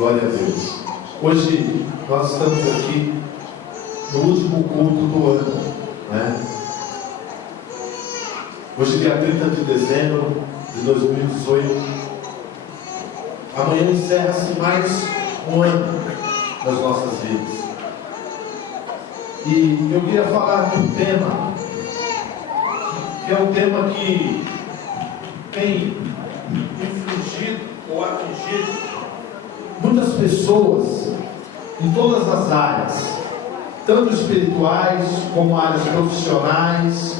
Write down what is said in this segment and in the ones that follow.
Glória a Deus. Hoje nós estamos aqui no último culto do ano, né? Hoje, dia 30 de dezembro de 2018. Amanhã encerra-se mais um ano das nossas vidas. E eu queria falar de um tema, que é um tema que tem infligido ou atingido muitas pessoas em todas as áreas, tanto espirituais, como áreas profissionais,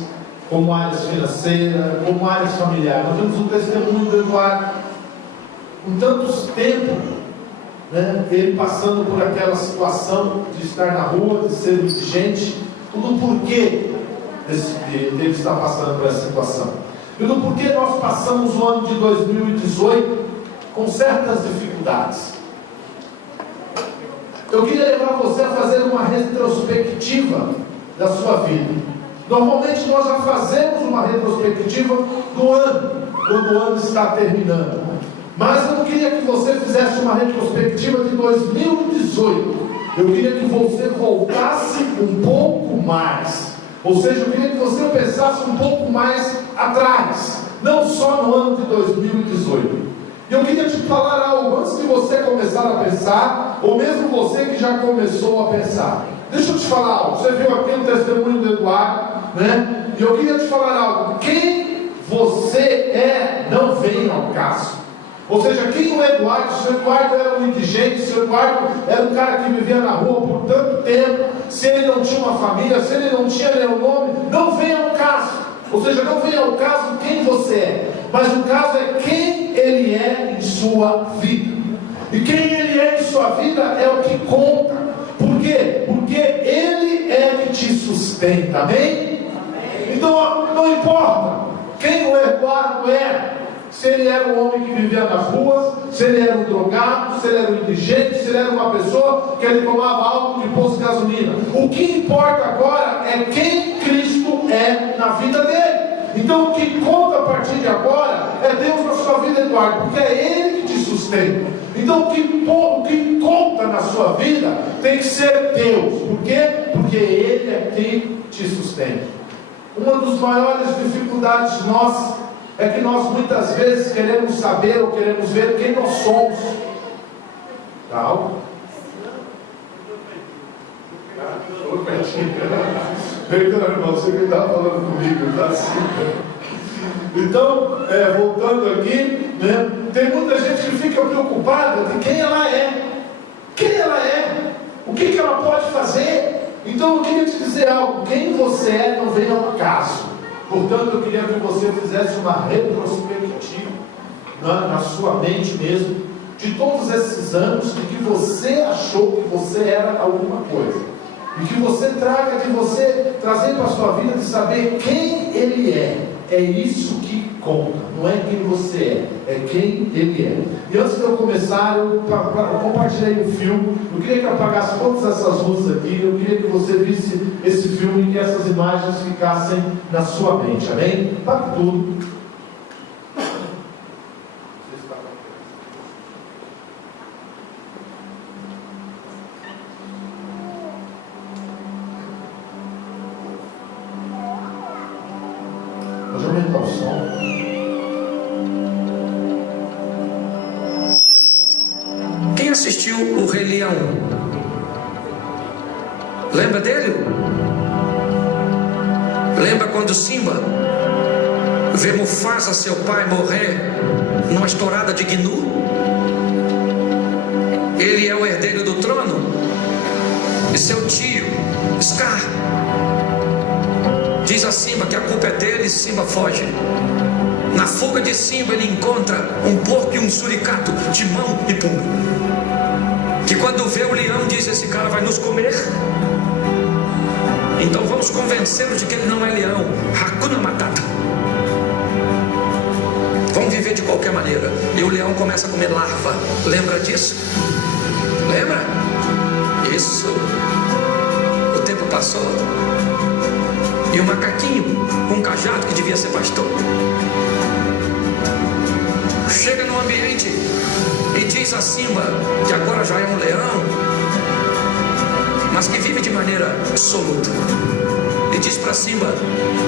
como áreas financeiras, como áreas familiares. Nós temos um testemunho do Eduardo, com tantos tempos, né, ele passando por aquela situação de estar na rua, de ser indigente, tudo porquê dele estar passando por essa situação. E do porquê nós passamos o ano de 2018 com certas dificuldades. Eu queria levar você a fazer uma retrospectiva da sua vida. Normalmente nós já fazemos uma retrospectiva do ano, quando o ano está terminando. Mas eu não queria que você fizesse uma retrospectiva de 2018. Eu queria que você voltasse um pouco mais. Ou seja, eu queria que você pensasse um pouco mais atrás, não só no ano de 2018. E eu queria te falar algo antes de você começar a pensar, ou mesmo você que já começou a pensar. Deixa eu te falar algo. Você viu aqui o testemunho do Eduardo, né? E eu queria te falar algo. Quem você é não vem ao caso. Ou seja, quem o Eduardo, se o Eduardo era um indigente, se o Eduardo era um cara que vivia na rua por tanto tempo, se ele não tinha uma família, se ele não tinha nenhum nome, não vem ao caso. Ou seja, não vem ao caso quem você é, mas o caso é quem ele é em sua vida. E quem ele é em sua vida é o que conta. Por quê? Porque ele é que te sustenta, amém? Então não importa quem o Eduardo era, se ele era um homem que vivia nas ruas, se ele era um drogado, se ele era um indigente, se ele era uma pessoa que ele tomava álcool de posto de gasolina. O que importa agora é quem Cristo é na vida dele. Então o que conta a partir de agora é Deus na sua vida, Eduardo, porque é Ele que te sustenta. Então o que conta na sua vida tem que ser Deus. Por quê? Porque Ele é quem te sustenta. Uma das maiores dificuldades nossas é que nós muitas vezes queremos saber ou queremos ver quem nós somos. Tal. Perdão, irmão, você que estava falando comigo, tá assim. Então, voltando aqui, né, tem muita gente que fica preocupada de quem ela é. Quem ela é? O que ela pode fazer? Então eu queria te dizer algo. Quem você é não vem ao caso. Portanto, eu queria que você fizesse uma retrospectiva na sua mente mesmo, de todos esses anos em que você achou que você era alguma coisa. E que você traga de você, trazer para a sua vida de saber quem ele é. É isso que conta, não é quem você é quem ele é. E antes de eu começar, eu compartilhei um filme. Eu queria que apagasse todas essas luzes aqui. Eu queria que você visse esse filme e que essas imagens ficassem na sua mente, amém? Apague tudo. Pode aumentar o som. Quem assistiu o Rei Leão? Lembra dele? Lembra quando Simba vê Mufasa, seu pai, morrer numa estourada de gnu? Ele é o herdeiro do trono e seu tio, Scar, diz a Simba que a culpa é dele e Simba foge. Na fuga de Simba ele encontra um porco e um suricato, Timão e Pumba, que quando vê o leão diz: esse cara vai nos comer, então vamos convencê-lo de que ele não é leão. Hakuna Matata, vamos viver de qualquer maneira. E o leão começa a comer larva. Lembra disso? Lembra? Isso. O tempo passou e o macaquinho com um cajado, que devia ser pastor, chega no ambiente e diz a Simba que agora mas que vive de maneira absoluta. E diz para Simba: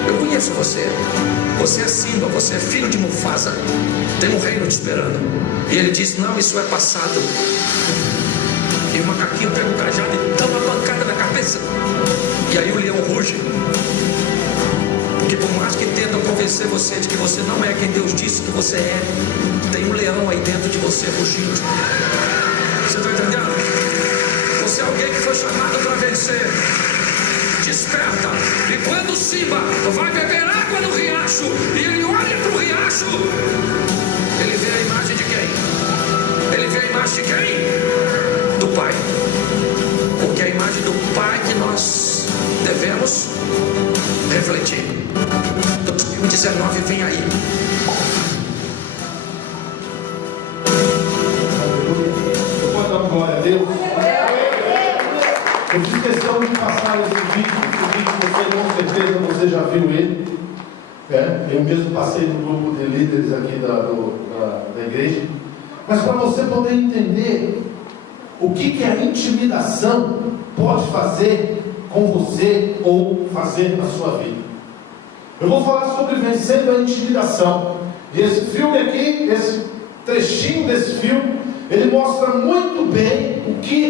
eu conheço você, você é Simba, você é filho de Mufasa, tem um reino te esperando. E ele diz: não, isso é passado. E o macaquinho pega o cajado e dá uma pancada na cabeça. E aí o leão ruge, porque por mais que tentam convencer você de que você não é quem Deus disse que você é, tem um leão aí dentro de você rugindo. Você está entendendo? Você é alguém que foi chamado para vencer. Desperta. E quando Simba vai beber água no riacho, e ele olha para o riacho, ele vê a imagem de quem? Ele vê a imagem de quem? Do Pai. Porque é a imagem do Pai que nós devemos refletir. 2019 vem aí. Eu posso dar glória a Deus? Eu fiz questão de passar esse vídeo você com certeza você já viu ele. Eu mesmo passei no grupo de líderes aqui da igreja. Mas para você poder entender o que a intimidação pode fazer com você ou fazer na sua vida. Eu vou falar sobre vencendo a intimidação. E esse filme aqui, esse trechinho desse filme, ele mostra muito bem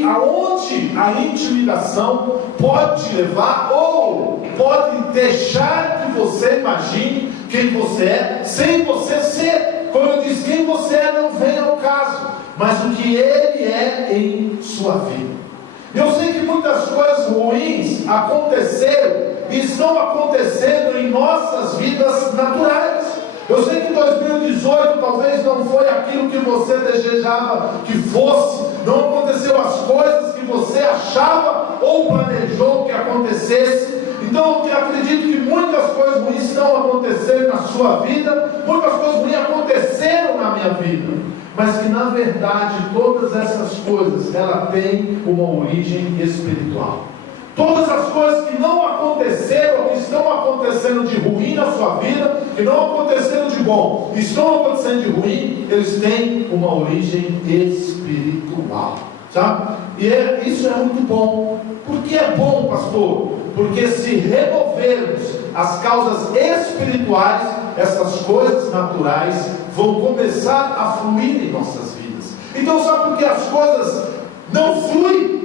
aonde a intimidação pode te levar ou pode deixar que você imagine quem você é, sem você ser. Como eu disse, quem você é não vem ao caso, mas o que ele é em sua vida. Eu sei que muitas coisas ruins aconteceram e estão acontecendo em nossas vidas naturais. Eu sei que 2018 talvez não foi aquilo que você desejava que fosse, não aconteceu as coisas que você achava ou planejou que acontecesse. Então eu acredito que muitas coisas ruins estão acontecendo na sua vida, muitas coisas ruins aconteceram na minha vida, mas que na verdade todas essas coisas ela tem uma origem espiritual. Todas as coisas que não aconteceram, que estão acontecendo de ruim na sua vida, que não aconteceram de bom, estão acontecendo de ruim, eles têm uma origem espiritual, sabe? E isso é muito bom. Por que é bom, pastor? Porque se removermos as causas espirituais, essas coisas naturais vão começar a fluir em nossas vidas. Então sabe por que as coisas não fluem?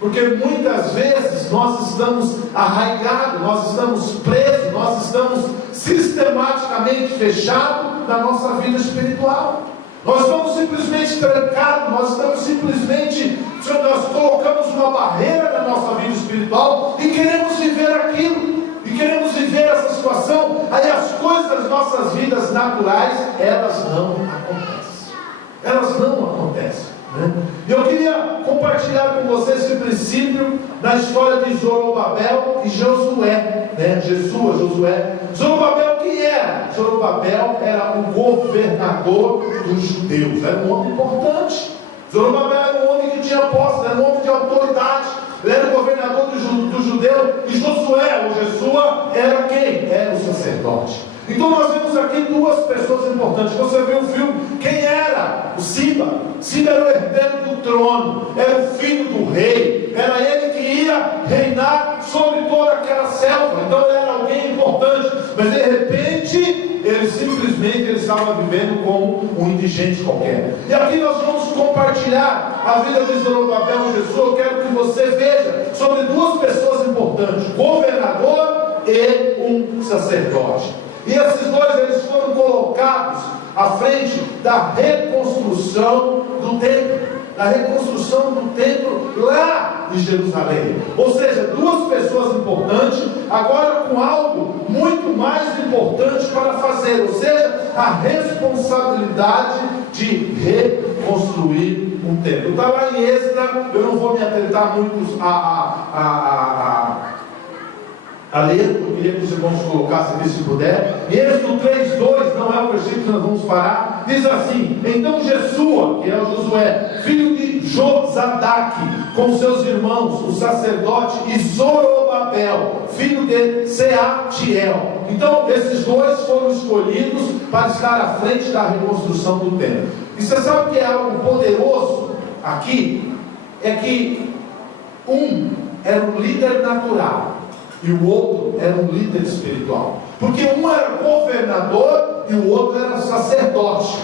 Porque muitas vezes nós estamos arraigados, nós estamos presos, nós estamos sistematicamente fechados na nossa vida espiritual. Nós estamos simplesmente trancados, nós nós colocamos uma barreira na nossa vida espiritual e queremos viver aquilo, e queremos viver essa situação. Aí as coisas das nossas vidas naturais, elas não acontecem. Elas não acontecem. Eu queria compartilhar com vocês esse princípio na história de Zorobabel e Josué, Josué. Zorobabel quem era? Zorobabel era o governador dos judeus, era um homem importante. Zorobabel era um homem que tinha posse, era um homem de autoridade, ele era o governador do judeu. E Josué, ou Jesua, era quem? Era o sacerdote. Então nós vemos aqui duas pessoas importantes. Você viu o filme, quem era? O Simba. Simba era o herdeiro do trono, era o filho do rei, era ele que ia reinar sobre toda aquela selva. Então ele era alguém importante, mas de repente ele estava vivendo como um indigente qualquer. E aqui nós vamos compartilhar a vida de Zorobabel e Jesua. Eu quero que você veja sobre duas pessoas importantes, governador e um sacerdote. E esses dois, eles foram colocados à frente da reconstrução do templo. Da reconstrução do templo lá em Jerusalém. Ou seja, duas pessoas importantes, agora com algo muito mais importante para fazer. Ou seja, a responsabilidade de reconstruir um templo. Está lá em Êxodo, eu não vou me atentar muito a ler, eu queria que os irmãos colocassem aqui se puder. Em Êxodo 3:2, não é o versículo que nós vamos parar, diz assim: então Jesua, que é o Josué, filho de Josadaque, com seus irmãos, o sacerdote, e Zorobabel, filho de Sealtiel. Então esses dois foram escolhidos para estar à frente da reconstrução do templo. E você sabe que é algo poderoso aqui? É que era um líder natural e o outro era um líder espiritual, porque um era governador e o outro era sacerdote.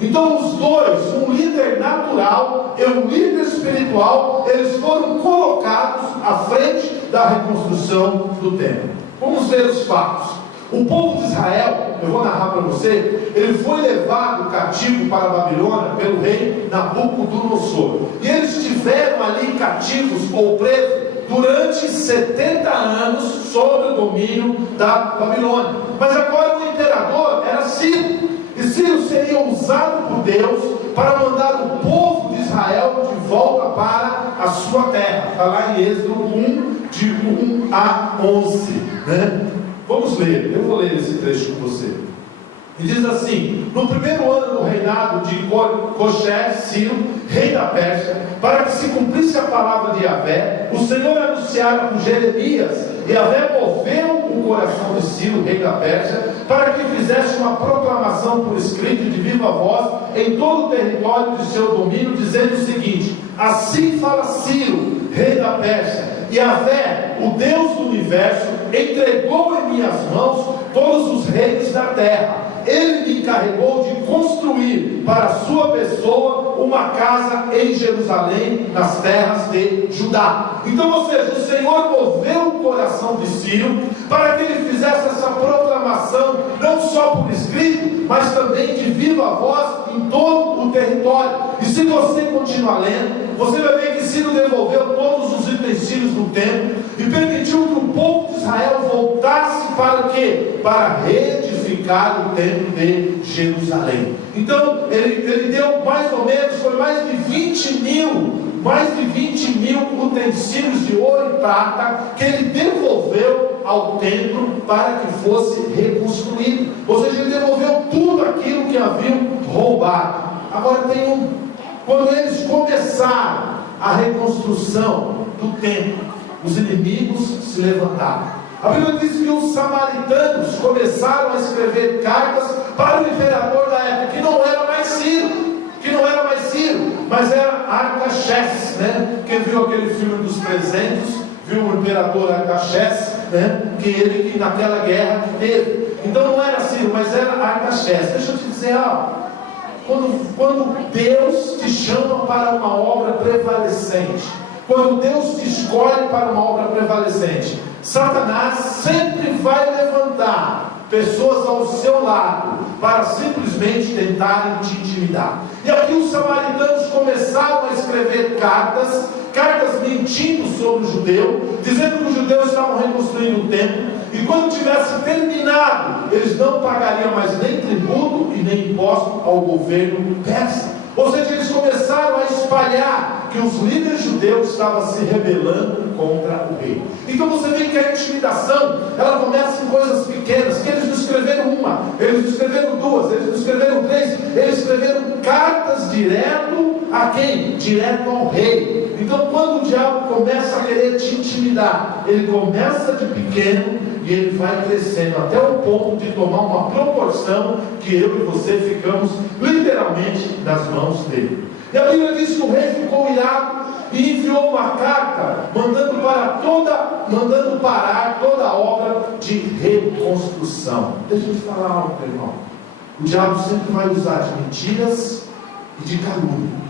Então os dois, um líder natural e um líder espiritual, eles foram colocados à frente da reconstrução do templo. Vamos ver os fatos. O povo de Israel, eu vou narrar para você, ele foi levado cativo para a Babilônia pelo rei Nabucodonosor. E eles estiveram ali cativos ou presos durante 70 anos sob o domínio da Babilônia. Mas agora o imperador era Ciro. E Ciro seria usado por Deus para mandar o povo de Israel de volta para a sua terra. Está lá em Êxodo 1, de 1 a 11, né? Vamos ler, eu vou ler esse trecho com você. E diz assim: no primeiro ano do reinado de Coxé, Ciro, rei da Pérsia, para que se cumprisse a palavra de Yahvé, o Senhor anunciara por Jeremias, e Yahvé moveu o coração de Ciro, rei da Pérsia, para que fizesse uma proclamação por escrito de viva voz em todo o território de seu domínio, dizendo o seguinte: assim fala Ciro, rei da Pérsia, Yahvé, o Deus do universo, entregou em minhas mãos todos os reis da terra. Ele me encarregou de construir para a sua pessoa uma casa em Jerusalém, nas terras de Judá. Então, ou seja, o Senhor moveu o coração de Ciro para que ele fizesse essa proclamação, não só por escrito, mas também de viva voz em todo o território. E se você continuar lendo, você vai ver que Ciro devolveu todos os utensílios do templo e permitiu que o povo de Israel voltasse para o quê? Para reedificar o templo de Jerusalém. Então ele deu mais ou menos, foi mais de 20 mil utensílios de ouro e prata que ele devolveu ao templo para que fosse reconstruído. Ou seja, ele devolveu tudo aquilo que haviam roubado. Agora quando eles começaram a reconstrução do templo, os inimigos se levantaram. A Bíblia diz que os samaritanos começaram a escrever cartas para o imperador da época, que não era mais Ciro, mas era Artaxerxes, né? Quem viu aquele filme dos 300, viu o imperador Artaxerxes, né? Que naquela guerra que teve. Então não era Ciro, mas era Artaxerxes. Deixa eu te dizer algo. Quando Deus te chama para uma obra prevalecente, quando Deus te escolhe para uma obra prevalecente, Satanás sempre vai levantar pessoas ao seu lado para simplesmente tentarem te intimidar. E aqui os samaritanos começaram a escrever cartas mentindo sobre o judeu, dizendo que os judeus estavam reconstruindo o templo, e quando tivesse terminado, eles não pagariam mais nem tributo e nem imposto ao governo persa. Ou seja, eles começaram a espalhar que os líderes judeus estavam se rebelando contra o rei. Então você vê que a intimidação, ela começa em coisas pequenas, que eles não escreveram uma, eles não escreveram duas, eles não escreveram três, eles escreveram cartas direto a quem? Direto ao rei. Então quando o diabo começa a querer te intimidar, ele começa de pequeno e ele vai crescendo até o ponto de tomar uma proporção que eu e você ficamos literalmente nas mãos dele. E a Bíblia diz que o rei ficou irado e enviou uma carta mandando parar toda a obra de reconstrução. Deixa eu te falar algo, meu irmão. O diabo sempre vai usar de mentiras e de calúnia.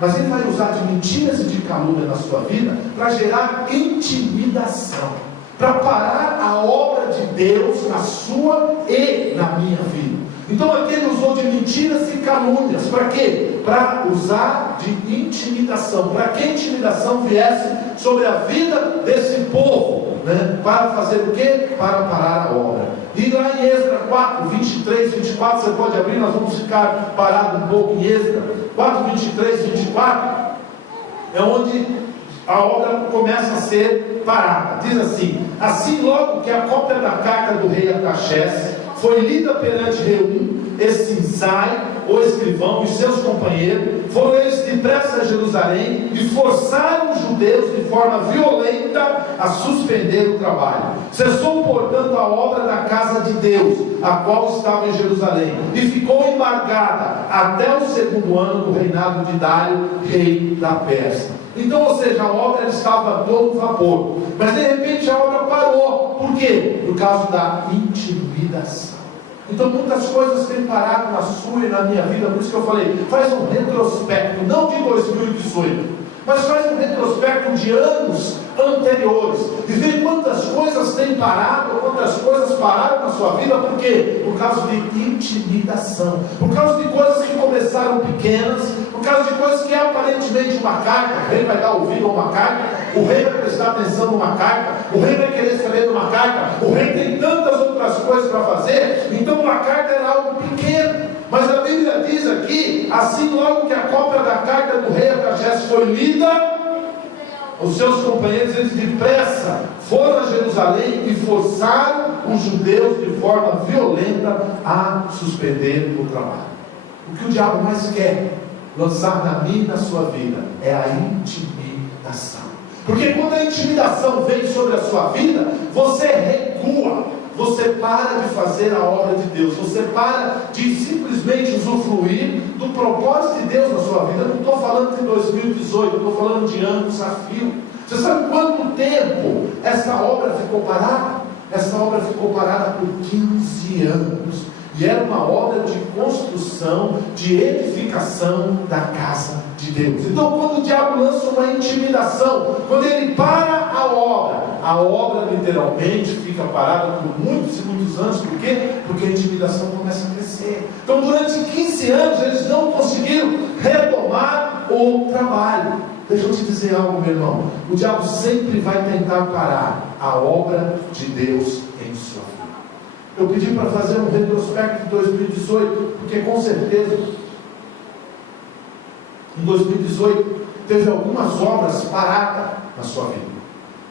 Mas ele vai usar de mentiras e de calúnia na sua vida para gerar intimidação, para parar a obra de Deus na sua e na minha vida. Então aqui ele usou de mentiras e calúnias. Para quê? Para usar de intimidação, para que a intimidação viesse sobre a vida desse povo, né? Para fazer o quê? Para parar a obra. E lá em Êxodo 4, 23, 24, você pode abrir, nós vamos ficar parados um pouco em Êxodo 4, 23, 24, é onde a obra começa a ser parada. Diz assim: assim logo que a cópia da carta do rei Artaxerxes foi lida perante Reum, esse Sinsai, o escrivão e seus companheiros, foram eles depressa a Jerusalém e forçaram os judeus de forma violenta a suspender o trabalho. Cessou, portanto, a obra da casa de Deus, a qual estava em Jerusalém, e ficou embargada até o segundo ano do reinado de Dário, rei da Pérsia. Então, ou seja, a obra estava a todo vapor. Mas de repente a obra parou. Por quê? Por causa da intimidação. Então muitas coisas têm parado na sua e na minha vida. Por isso que eu falei, faz um retrospecto, não de 2018, mas faz um retrospecto de anos anteriores e vê quantas coisas têm parado, quantas coisas pararam na sua vida. Por quê? Por causa de intimidação, por causa de coisas que começaram pequenas, por causa de coisas que aparentemente uma carta, o rei vai dar ouvido a uma carta, o rei vai prestar atenção numa carta, o rei vai querer escrever numa carta, o rei tem tantas outras coisas para fazer. Então uma carta era algo pequeno, mas a Bíblia diz aqui, assim logo que a cópia da carta do rei Artaxerxes foi lida, os seus companheiros, eles depressa foram a Jerusalém e forçaram os judeus de forma violenta a suspender o trabalho. O que o diabo mais quer lançar na minha e na sua vida é a intimidação. Porque quando a intimidação vem sobre a sua vida, você recua. Você para de fazer a obra de Deus. Você para de simplesmente usufruir do propósito de Deus na sua vida. Eu não estou falando de 2018, eu estou falando de anos a fio. Você sabe quanto tempo essa obra ficou parada? Essa obra ficou parada por 15 anos. E era uma obra de construção, de edificação da casa de Deus. Então quando o diabo lança uma intimidação, quando ele para a obra literalmente fica parada por muitos e muitos anos. Por quê? Porque a intimidação começa a crescer. Então durante 15 anos eles não conseguiram retomar o trabalho. Deixa eu te dizer algo, meu irmão. O diabo sempre vai tentar parar a obra de Deus em sua vida. Eu pedi para fazer um retrospecto de 2018, porque com certeza em 2018 teve algumas obras paradas na sua vida.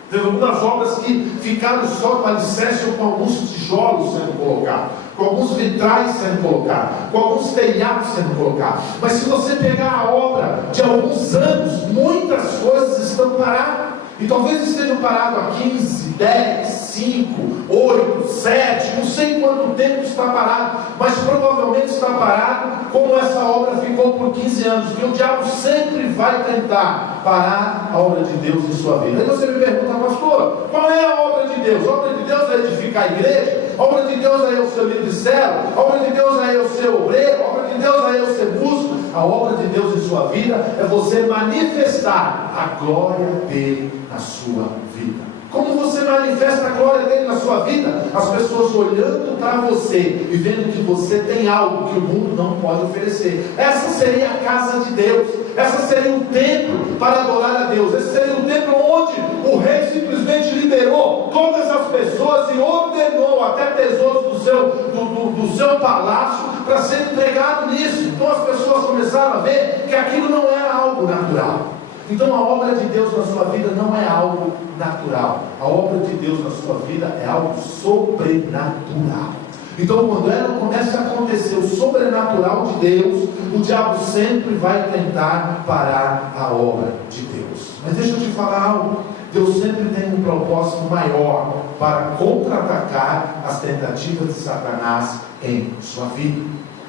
Teve algumas obras que ficaram só no alicerce, ou com alguns tijolos sendo colocados, com alguns vitrais sendo colocados, com alguns telhados sendo colocados. Mas se você pegar a obra de alguns anos, muitas coisas estão paradas. E talvez estejam parados há 15, 10, 5, 8, 7, não sei quanto tempo está parado, mas provavelmente está parado como essa obra ficou por 15 anos, porque o diabo sempre vai tentar parar a obra de Deus em sua vida. Aí você me pergunta, pastor, qual é a obra de Deus? A obra de Deus é edificar a igreja? A obra de Deus é eu ser líder de célula? A obra de Deus é eu ser obreiro? A obra de Deus é eu ser músico? A obra de Deus em sua vida é você manifestar a glória dele na sua vida. Como você manifesta a glória dele na sua vida? As pessoas olhando para você e vendo que você tem algo que o mundo não pode oferecer. Essa seria a casa de Deus. Essa seria o templo para adorar a Deus. Esse seria o templo onde o rei simplesmente liberou todas as pessoas e ordenou até tesouros do seu palácio para ser entregado nisso. Então as pessoas começaram a ver que aquilo não era algo natural. Então a obra de Deus na sua vida não é algo natural. A obra de Deus na sua vida é algo sobrenatural. Então quando começa a acontecer o sobrenatural de Deus, o diabo sempre vai tentar parar a obra de Deus. Mas deixa eu te falar algo. Deus sempre tem um propósito maior para contra-atacar as tentativas de Satanás em sua vida.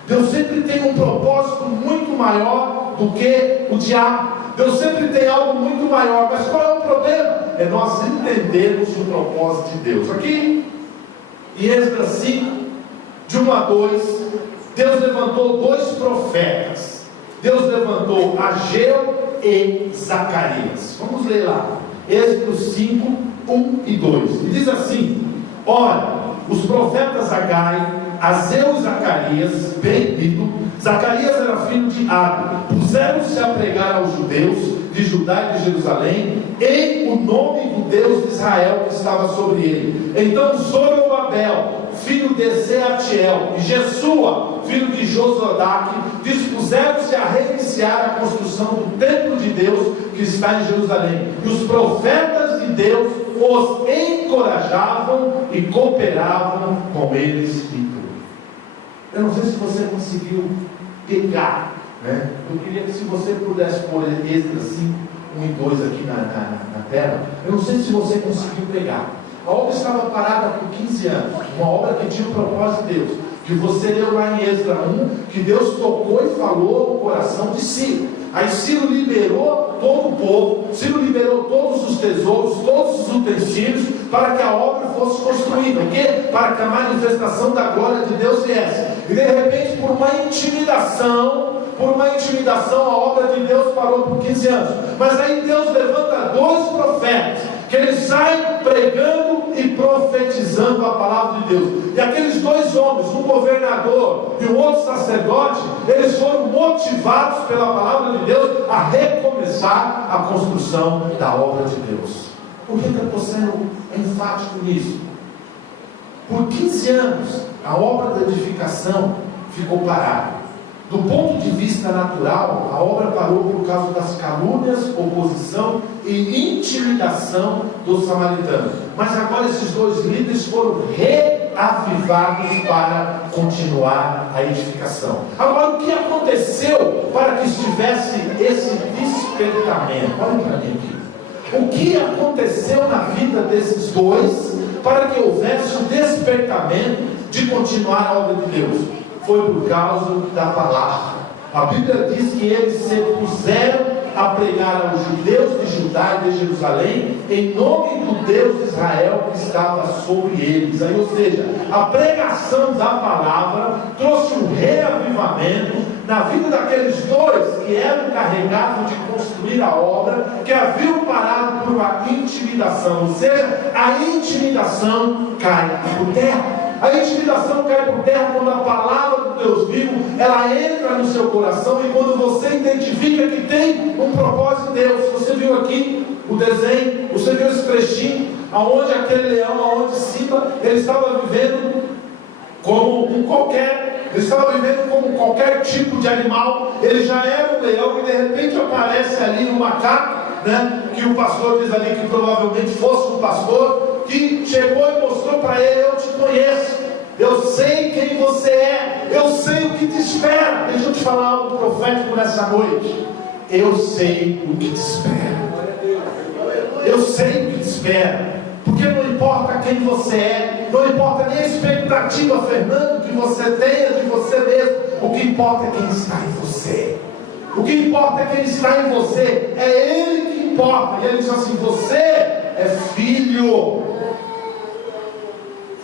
Deus sempre tem um propósito muito maior do que o diabo. Deus sempre tem algo muito maior. Mas qual é o problema? É nós entendermos o propósito de Deus. Aqui em Esdras 5, de 1 a 2, Deus levantou 2 profetas. Deus levantou Ageu e Zacarias. Vamos ler lá, Esdras 5, 1 e 2. E diz assim: ora, os profetas Agai, Azeu e Zacarias, bem dito, Zacarias era filho de Ado, puseram-se a pregar aos judeus de Judá e de Jerusalém em o nome do Deus de Israel que estava sobre ele. Então Zorobabel, filho de Seatiel, e Jesua, filho de Josadaque, dispuseram-se a reiniciar a construção do templo de Deus que está em Jerusalém. E os profetas de Deus os encorajavam e cooperavam com eles em tudo. Eu não sei se você conseguiu pegar, né? Eu queria que, se você pudesse pôr Esdras 5, 1 e 2 aqui na tela. Eu não sei se você conseguiu pegar. A obra estava parada por 15 anos, uma obra que tinha um propósito de Deus, que você leu lá em Êxodo 1, que Deus tocou e falou no coração de Ciro. Aí Ciro liberou todo o povo, Ciro liberou todos os tesouros, todos os utensílios, para que a obra fosse construída. O quê? Para que a manifestação da glória de Deus viesse. E de repente, por uma intimidação, a obra de Deus parou por 15 anos. Mas aí Deus levanta 2 profetas, que eles saem pregando e profetizando a palavra de Deus. E aqueles 2 homens, um governador e um outro sacerdote, eles foram motivados pela palavra de Deus a recomeçar a construção da obra de Deus. Por que eu estou sendo enfático nisso? Por 15 anos, a obra da edificação ficou parada. Do ponto de vista natural, a obra parou por causa das calúnias, oposição e intimidação dos samaritanos. Mas agora esses 2 líderes foram reavivados para continuar a edificação. Agora, o que aconteceu para que estivesse esse despertamento? Olha para mim aqui. O que aconteceu na vida desses 2 para que houvesse o despertamento de continuar a obra de Deus? Foi por causa da palavra. A Bíblia diz que eles se puseram a pregar aos judeus de Judá e de Jerusalém em nome do Deus de Israel que estava sobre eles. Aí, ou seja, a pregação da palavra trouxe um reavivamento na vida daqueles 2 que eram carregados de construir a obra, que haviam parado por uma intimidação. Ou seja, a intimidação cai por terra. A intimidação cai por terra quando a palavra do Deus vivo, ela entra no seu coração, e quando você identifica que tem um propósito de Deus. Você viu aqui o desenho, você viu esse trechinho, aonde aquele leão, aonde Simba, ele estava vivendo como qualquer tipo de animal. Ele já era um leão, e de repente aparece ali um macaco, que o pastor diz ali que provavelmente fosse um pastor, que chegou e mostrou para ele: eu te conheço, eu sei quem você é, eu sei o que te espera. Deixa eu te falar algo profético nessa noite. Eu sei o que te espera. Eu sei o que te espera. Porque não importa quem você é, não importa nem a expectativa, Fernando, que você tenha de você mesmo. O que importa é quem está em você. O que importa é quem está em você. É Ele que importa. E Ele diz assim: você é filho.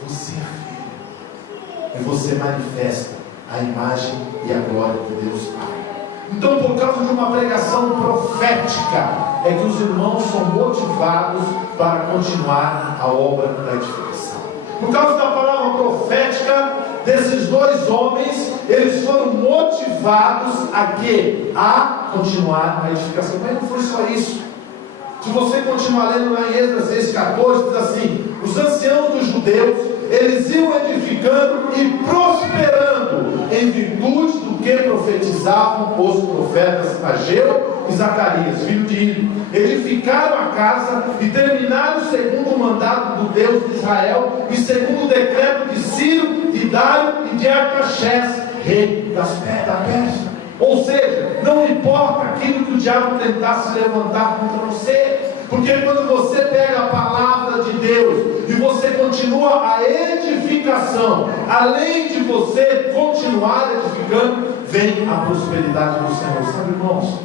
Você é filho. E você manifesta a imagem e a glória de Deus Pai. Então, por causa de uma pregação profética, é que os irmãos são motivados para continuar a obra da edificação. Por causa da palavra profética desses 2 homens, eles foram motivados a quê? A continuar a edificação. Mas não foi só isso. Se você continuar lendo lá em Êxodo 6,14, diz assim: os anciãos dos judeus, eles iam edificando e prosperando em virtude do que profetizavam os profetas Ageu e Zacarias, filho de Ido. Edificaram a casa e terminaram segundo o mandato do Deus de Israel e segundo o decreto de Ciro, de Dário e de Artaxerxes, rei da Pérsia. Ou seja, não importa aquilo que o diabo tentasse levantar contra você, porque quando você pega a palavra de Deus e você continua a edificação, além de você continuar edificando, vem a prosperidade do Senhor. Sabe, irmãos,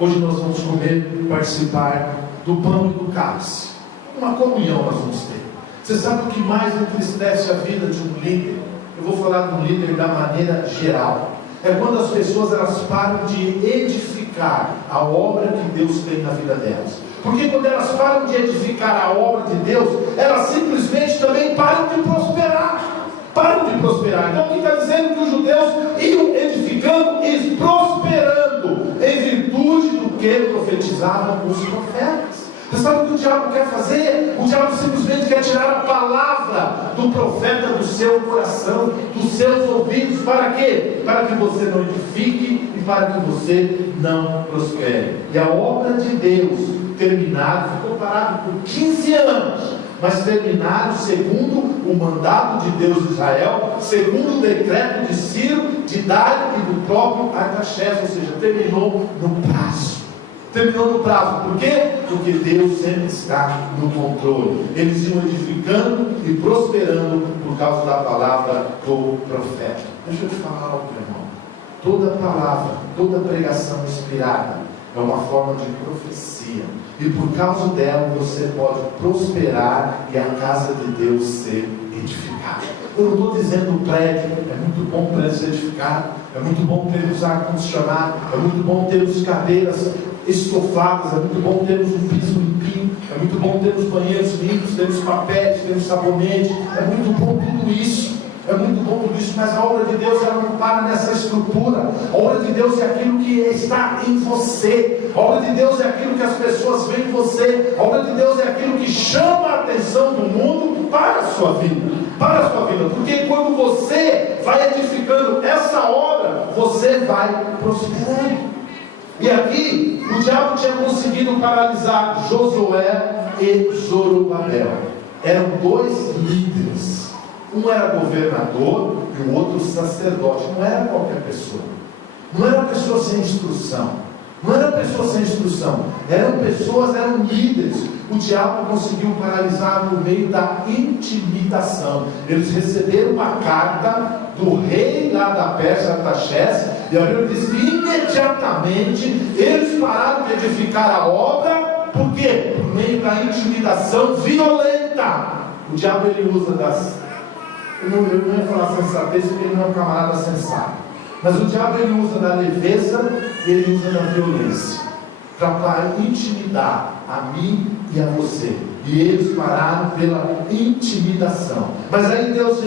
hoje nós vamos comer, participar do pão e do cálice. Uma comunhão nós vamos ter. Você sabe o que mais entristece a vida de um líder? Eu vou falar de um líder da maneira geral. É quando as pessoas elas param de edificar a obra que Deus tem na vida delas. Porque quando elas param de edificar a obra de Deus, elas simplesmente também param de prosperar. Então aqui está dizendo que os judeus iam edificando e prosperando em virtude do que profetizavam os profetas. Você sabe o que o diabo quer fazer? O diabo simplesmente quer tirar a palavra do profeta do seu coração, dos seus ouvidos. Para quê? Para que você não edifique e para que você não prospere. E a obra de Deus terminada, ficou parada por 15 anos, mas terminado segundo o mandato de Deus de Israel, segundo o decreto de Ciro, de Dário e do próprio Artaxerxes, ou seja, terminou no prazo. terminou no prazo. Por quê? Porque Deus sempre está no controle. Eles iam edificando e prosperando por causa da palavra do profeta. Deixa eu te falar algo, meu irmão. Toda palavra, toda pregação inspirada é uma forma de profecia. E por causa dela você pode prosperar e a casa de Deus ser edificada. Eu não estou dizendo prédio, é muito bom o prédio ser edificado, é muito bom termos ar-condicionado, é muito bom termos cadeiras estofadas, é muito bom termos um piso limpinho, é muito bom termos banheiros limpos, termos papéis, termos sabonete, é muito bom tudo isso. É muito bom tudo isso, mas a obra de Deus ela não para nessa estrutura. A obra de Deus é aquilo que está em você. A obra de Deus é aquilo que as pessoas veem em você. A obra de Deus é aquilo que chama a atenção do mundo para a sua vida. Para a sua vida, porque quando você vai edificando essa obra, você vai prosperando. E aqui, o diabo tinha conseguido paralisar Josué e Zorobabel. Eram dois líderes. Um era governador e o outro sacerdote. Não era qualquer pessoa. Não era pessoa sem instrução. Não era pessoa sem instrução. Eram pessoas, eram líderes. O diabo conseguiu paralisar por meio da intimidação. Eles receberam uma carta do rei lá da Pérsia, Artaxerxes, e a Bíblia diz que imediatamente eles pararam de edificar a obra. Por quê? Por meio da intimidação violenta. O diabo ele usa das... Eu não ia falar sensatez porque ele não é um camarada sensato. Mas o diabo ele usa da leveza, ele usa da violência para intimidar a mim e a você. E eles pararam pela intimidação. Mas aí Deus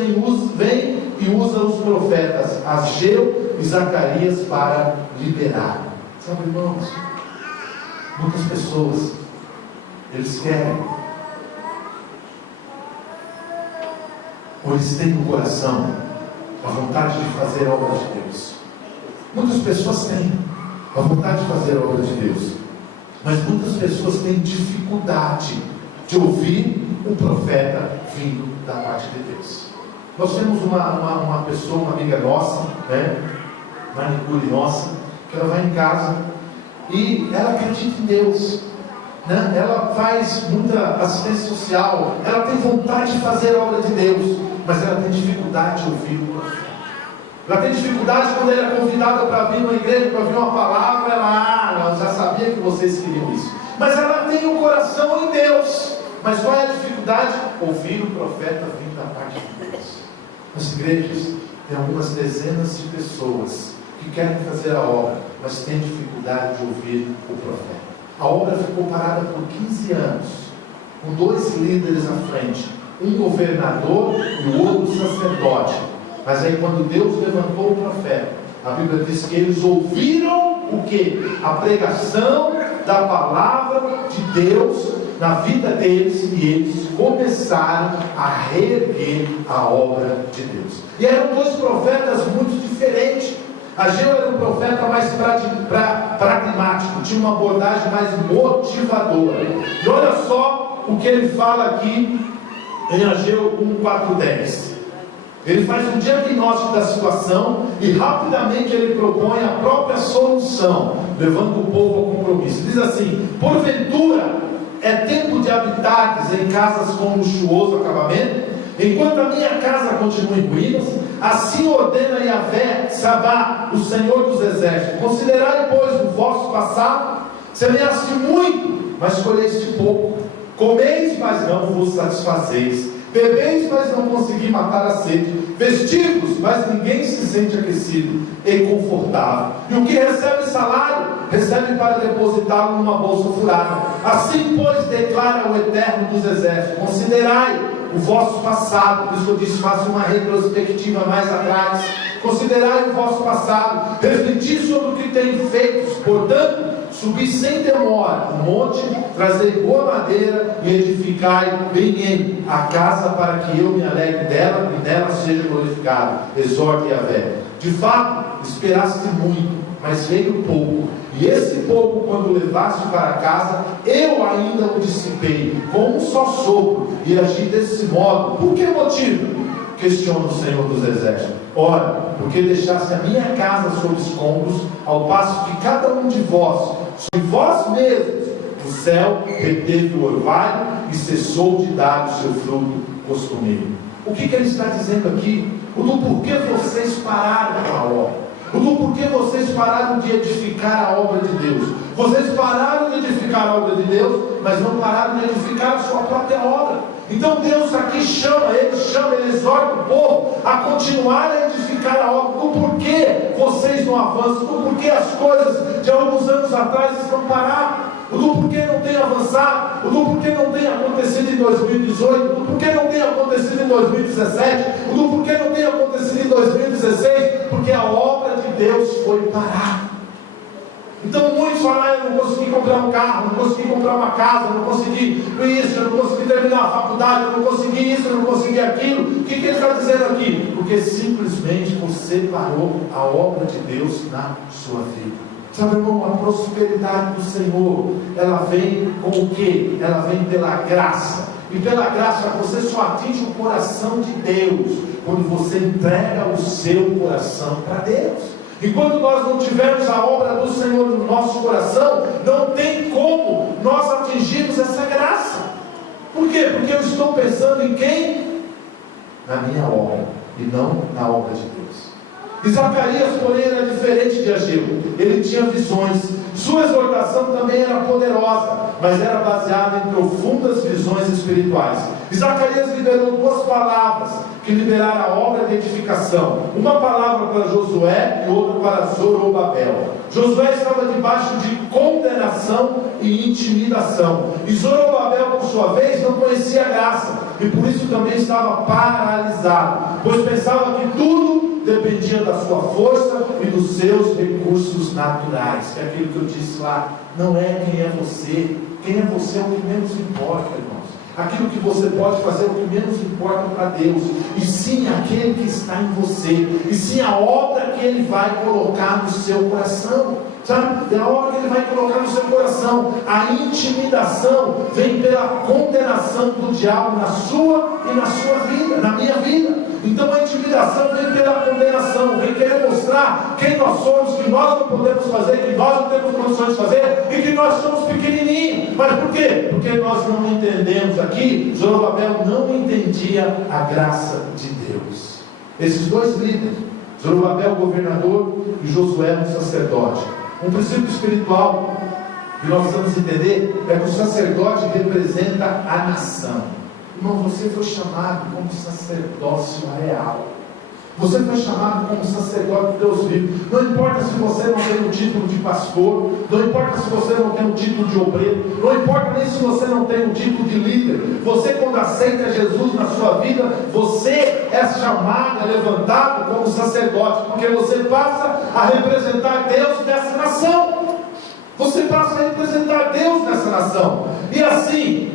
vem e usa os profetas Ageu e Zacarias para liberar. Sabe, irmãos, muitas pessoas eles querem, ou eles têm no coração a vontade de fazer a obra de Deus. Muitas pessoas têm a vontade de fazer a obra de Deus, mas muitas pessoas têm dificuldade de ouvir o profeta vindo da parte de Deus. Nós temos uma pessoa, uma amiga nossa, manicure nossa, que ela vai em casa e ela acredita em Deus. Ela faz muita assistência social, ela tem vontade de fazer a obra de Deus, mas ela tem dificuldade de ouvir o profeta. Ela tem dificuldade quando ela é convidada para vir numa igreja, para ouvir uma palavra, ela, eu já sabia que vocês queriam isso. Mas ela tem o coração em Deus. Mas qual é a dificuldade? Ouvir o profeta vindo da parte de Deus. Nas igrejas tem algumas dezenas de pessoas que querem fazer a obra, mas têm dificuldade de ouvir o profeta. A obra ficou parada por 15 anos, com dois líderes à frente, um governador e o outro sacerdote. Mas aí quando Deus levantou o profeta, a Bíblia diz que eles ouviram o que? A pregação da palavra de Deus na vida deles, e eles começaram a reerguer a obra de Deus. E eram dois profetas muito diferentes. Ageu era um profeta mais pragmático, tinha uma abordagem mais motivadora. E olha só o que ele fala aqui em Ageu 1:4-10. Ele faz um diagnóstico da situação e rapidamente ele propõe a própria solução, levando o povo ao compromisso. Diz assim: porventura é tempo de habitares em casas com luxuoso acabamento, enquanto a minha casa continua em ruínas? Assim ordena Yahvé Sabá, o Senhor dos Exércitos: considerai, pois, o vosso passado. Semeaste muito, mas colheste pouco. Comeis, mas não vos satisfazeis. Bebeis, mas não consegui matar a sede. Vestivos, mas ninguém se sente aquecido e confortável. E o que recebe salário, recebe para depositá-lo numa bolsa furada. Assim, pois, declara o Eterno dos Exércitos: considerai o vosso passado. Por isso eu disse, faça uma retrospectiva mais atrás. Considerai o vosso passado, refleti sobre o que tem feito. Portanto, subi sem demora o monte, trazei boa madeira e edificai bem ele a casa, para que eu me alegre dela e dela seja glorificado. Exorte Yahvé. De fato, esperaste muito, mas veio pouco. E esse pouco, quando levaste para casa, eu ainda o dissipei com um só sopro, e agi desse modo. Por que motivo? Questiona o Senhor dos Exércitos. Ora, porque deixaste a minha casa sob escombros, ao passo que cada um de vós sobre vós mesmos o céu reteve o orvalho e cessou de dar o seu fruto costumeiro. O que ele está dizendo aqui? O do porquê vocês pararam com a obra. O do porquê vocês pararam de edificar a obra de Deus. Vocês pararam de edificar a obra de Deus, mas não pararam de edificar a sua própria obra. Então Deus aqui ele exorta o povo a continuar a edificar a obra. Do porquê vocês não avançam, do porquê as coisas de alguns anos atrás estão paradas, o do porquê não tem avançado, o do porquê não tem acontecido em 2018, o do porquê não tem acontecido em 2017, o do porquê não tem acontecido em 2016, porque a obra de Deus foi parada. Então muitos falam, eu não consegui comprar um carro, não consegui comprar uma casa, não consegui isso, eu não consegui terminar a faculdade, eu não consegui isso, eu não consegui aquilo. O que ele está dizendo aqui? Porque simplesmente você parou a obra de Deus na sua vida. Sabe, irmão, a prosperidade do Senhor, ela vem com o quê? Ela vem pela graça. E pela graça você só atinge o coração de Deus quando você entrega o seu coração para Deus. E quando nós não tivermos a obra do Senhor no nosso coração, não tem como nós atingirmos essa graça. Por quê? Porque eu estou pensando em quem? Na minha obra, e não na obra de Deus. E Zacarias, porém, era diferente de Ageu. Ele tinha visões. Sua exortação também era poderosa, mas era baseada em profundas visões espirituais. E Zacarias liberou duas palavras que liberaram a obra de edificação. Uma palavra para Josué e outra para Zorobabel. Josué estava debaixo de condenação e intimidação. E Zorobabel, por sua vez, não conhecia a graça. E por isso também estava paralisado, pois pensava que tudo dependia da sua força e dos seus recursos naturais. É aquilo que eu disse lá. Não é quem é você. Quem é você é o que menos importa, irmãos. Aquilo que você pode fazer é o que menos importa para Deus. E sim aquele que está em você. E sim a obra que Ele vai colocar no seu coração. Sabe? É a obra que Ele vai colocar no seu coração. A intimidação vem pela condenação do diabo na sua e na sua vida, na minha vida. Então a intimidação vem pela condenação, vem querer mostrar quem nós somos, que nós não podemos fazer, que nós não temos condições de fazer e que nós somos pequenininhos. Mas por quê? Porque nós não entendemos aqui. Zorobabel não entendia a graça de Deus. Esses dois líderes, Zorobabel o governador e Josué o sacerdote. Um princípio espiritual que nós precisamos entender é que o sacerdote representa a nação. Irmão, você foi chamado como sacerdócio real. Você foi chamado como sacerdote de Deus vivo. Não importa se você não tem o título de pastor, não importa se você não tem o título de obreiro, não importa nem se você não tem o título de líder. Você, quando aceita Jesus na sua vida, você é chamado, é levantado como sacerdote, porque você passa a representar Deus nessa nação. Você passa a representar Deus nessa nação. E assim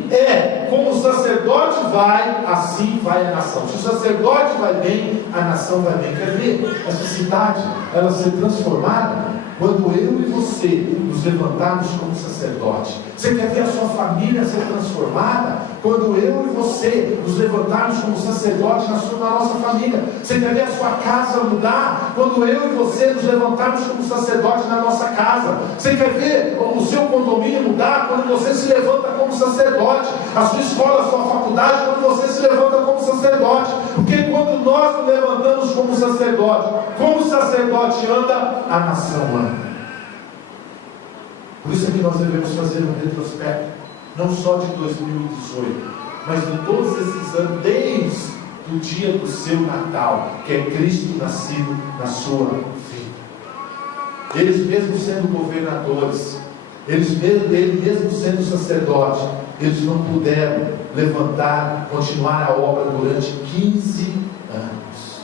como o sacerdote vai, assim vai a nação. Se o sacerdote vai bem, a nação vai bem. Quer ver essa cidade ela ser transformada quando eu e você nos levantarmos como sacerdote? Você quer ver a sua família ser transformada quando eu e você nos levantarmos como sacerdote na nossa família? Você quer ver a sua casa mudar quando eu e você nos levantarmos como sacerdote na nossa casa? Você quer ver o seu condomínio mudar quando você se levanta como sacerdote? A sua escola, a sua faculdade, quando você se levanta como sacerdote? Porque quando nós nos levantamos como sacerdote anda, a nação anda. Por isso é que nós devemos fazer um retrospecto, não só de 2018, mas de todos esses anos, desde o dia do seu Natal, que é Cristo nascido na sua vida. Eles mesmo sendo governadores, ele mesmo sendo sacerdote, eles não puderam levantar, continuar a obra durante 15 anos.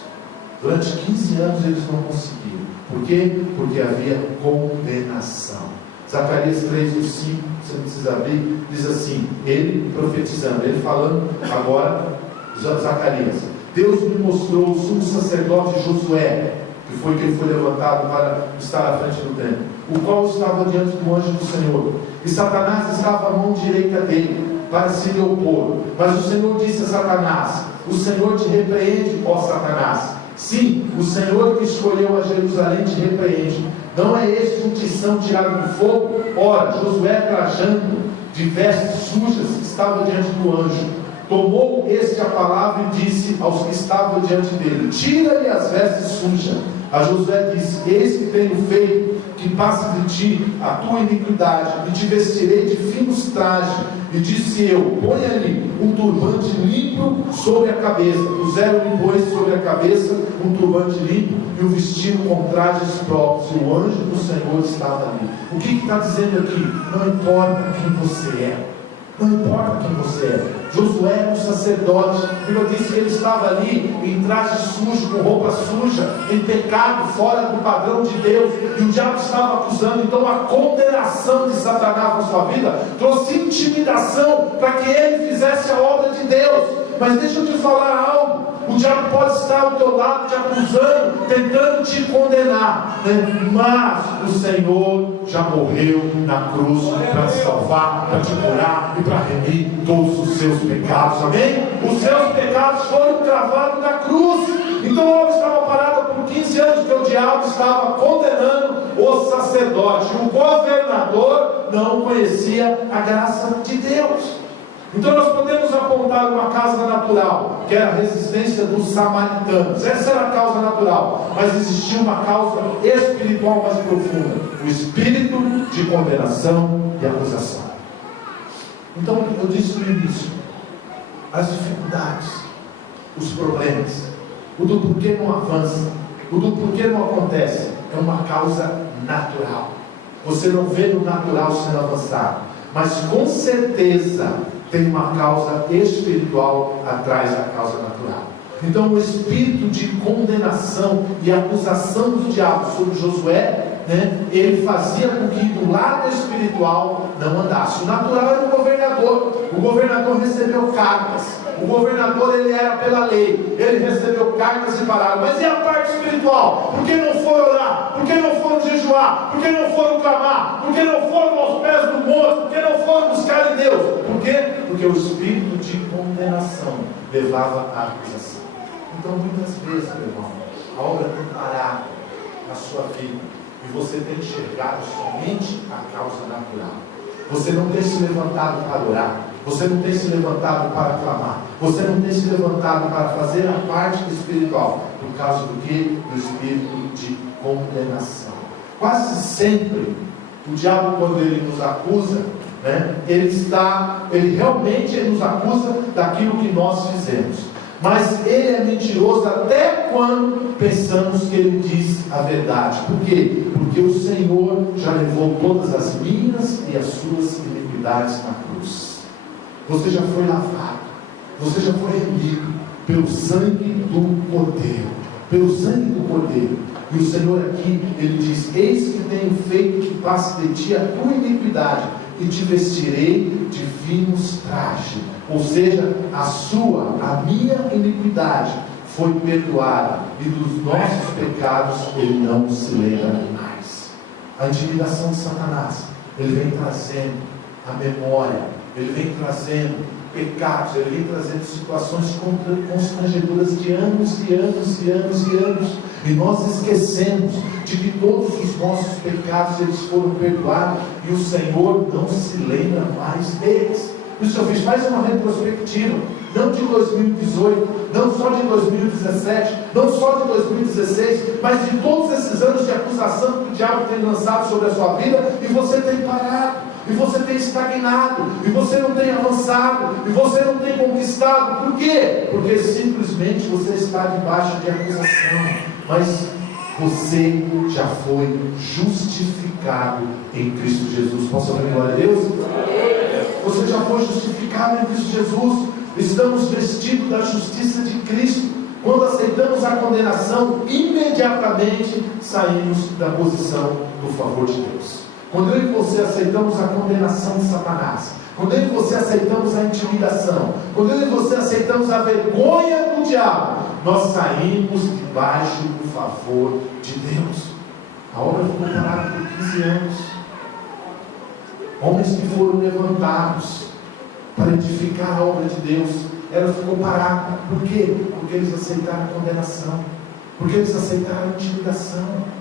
Durante 15 anos eles não conseguiram. Por quê? Porque havia condenação. Zacarias 3:5, você não precisa abrir, diz assim, ele profetizando, ele falando agora, Zacarias: Deus me mostrou o sumo sacerdote Josué, que foi quem foi levantado para estar à frente do templo, o qual estava diante do anjo do Senhor, e Satanás estava à mão direita dele, para se lhe opor. Mas o Senhor disse a Satanás: o Senhor te repreende, ó Satanás. Sim, o Senhor que escolheu a Jerusalém te repreende. Não é este um tição tirado do fogo? Ora, Josué, trajando de vestes sujas, estava diante do anjo. Tomou este a palavra e disse aos que estavam diante dele: tira-lhe as vestes sujas. A Josué disse: eis que tenho feito que passe de ti a tua iniquidade, e te vestirei de finos trajes. E disse eu: põe-lhe um turbante limpo sobre a cabeça. Puseram-lhe, pois, sobre a cabeça um turbante limpo e o vestiram com trajes próprios. E o anjo do Senhor estava ali. O que está dizendo aqui? Não importa quem você é. Não importa quem você é. Josué é um sacerdote. A Bíblia diz que ele estava ali em traje sujo, com roupa suja, em pecado, fora do padrão de Deus, e o diabo estava acusando. Então a condenação de Satanás na sua vida trouxe intimidação para que ele fizesse a obra de Deus. Mas deixa eu te falar algo: o diabo pode estar ao teu lado te acusando, tentando te condenar, né? Mas o Senhor já morreu na cruz para te salvar, para te curar e para remir todos os seus pecados, amém? Os seus pecados foram cravados na cruz. Então a obra estava parada por 15 anos, porque o diabo estava condenando o sacerdote. O governador não conhecia a graça de Deus. Então nós podemos apontar uma causa natural, que era a resistência dos samaritanos. Essa era a causa natural. Mas existia uma causa espiritual mais profunda: o espírito de condenação e acusação. Então eu disse no início: as dificuldades, os problemas, o do porquê não avança, o do porquê não acontece, é uma causa natural. Você não vê no natural sendo avançado, mas com certeza tem uma causa espiritual atrás da causa natural. Então o espírito de condenação e acusação do diabo sobre Josué, né, ele fazia com que do lado espiritual não andasse. O natural era o governador. O governador recebeu cartas. O governador, ele era pela lei, ele recebeu cartas e palavras. Mas e a parte espiritual? Por que não foram orar? Por que não foram jejuar? Por que não foram clamar? Por que não foram aos pés do monte? Por que não foram buscar em Deus? Por quê? Porque o espírito de condenação levava à acusação. Então muitas vezes, meu irmão, a obra tem parado na sua vida e você tem enxergado somente a causa natural. Você não tem se levantado para orar, você não tem se levantado para clamar, você não tem se levantado para fazer a parte espiritual. Por causa do que? Do espírito de condenação. Quase sempre o diabo, quando ele nos acusa, né, ele realmente nos acusa daquilo que nós fizemos. Mas ele é mentiroso até quando pensamos que ele diz a verdade. Por quê? Porque o Senhor já levou todas as minhas e as suas iniquidades na cruz. Você já foi lavado, você já foi remido pelo sangue do Cordeiro. Pelo sangue do Cordeiro. E o Senhor aqui, ele diz: eis que tenho feito que passe de ti a tua iniquidade, e te vestirei de finos trajes. Ou seja, a minha iniquidade foi perdoada, e dos nossos pecados ele não se lembra mais. A intimidação de Satanás, ele vem trazendo a memória, ele vem trazendo pecados, ele vem trazendo situações constrangedoras de anos e anos e anos e anos, e nós esquecemos de que todos os nossos pecados eles foram perdoados, e o Senhor não se lembra mais deles. Por isso eu fiz mais uma retrospectiva, não de 2018, não só de 2017, não só de 2016, mas de todos esses anos de acusação que o diabo tem lançado sobre a sua vida, e você tem parado, e você tem estagnado, e você não tem avançado, e você não tem conquistado. Por quê? Porque simplesmente você está debaixo de acusação. Mas você já foi justificado em Cristo Jesus. Posso ouvir glória a Deus? Você já foi justificado em Cristo Jesus. Estamos vestidos da justiça de Cristo. Quando aceitamos a condenação, imediatamente saímos da posição do favor de Deus. Quando eu e você aceitamos a condenação de Satanás, quando eu e você aceitamos a intimidação, quando eu e você aceitamos a vergonha do diabo, nós saímos debaixo do favor de Deus. A obra ficou parada por 15 anos. Homens que foram levantados para edificar a obra de Deus, ela ficou parada. Por quê? Porque eles aceitaram a condenação. Porque eles aceitaram a intimidação.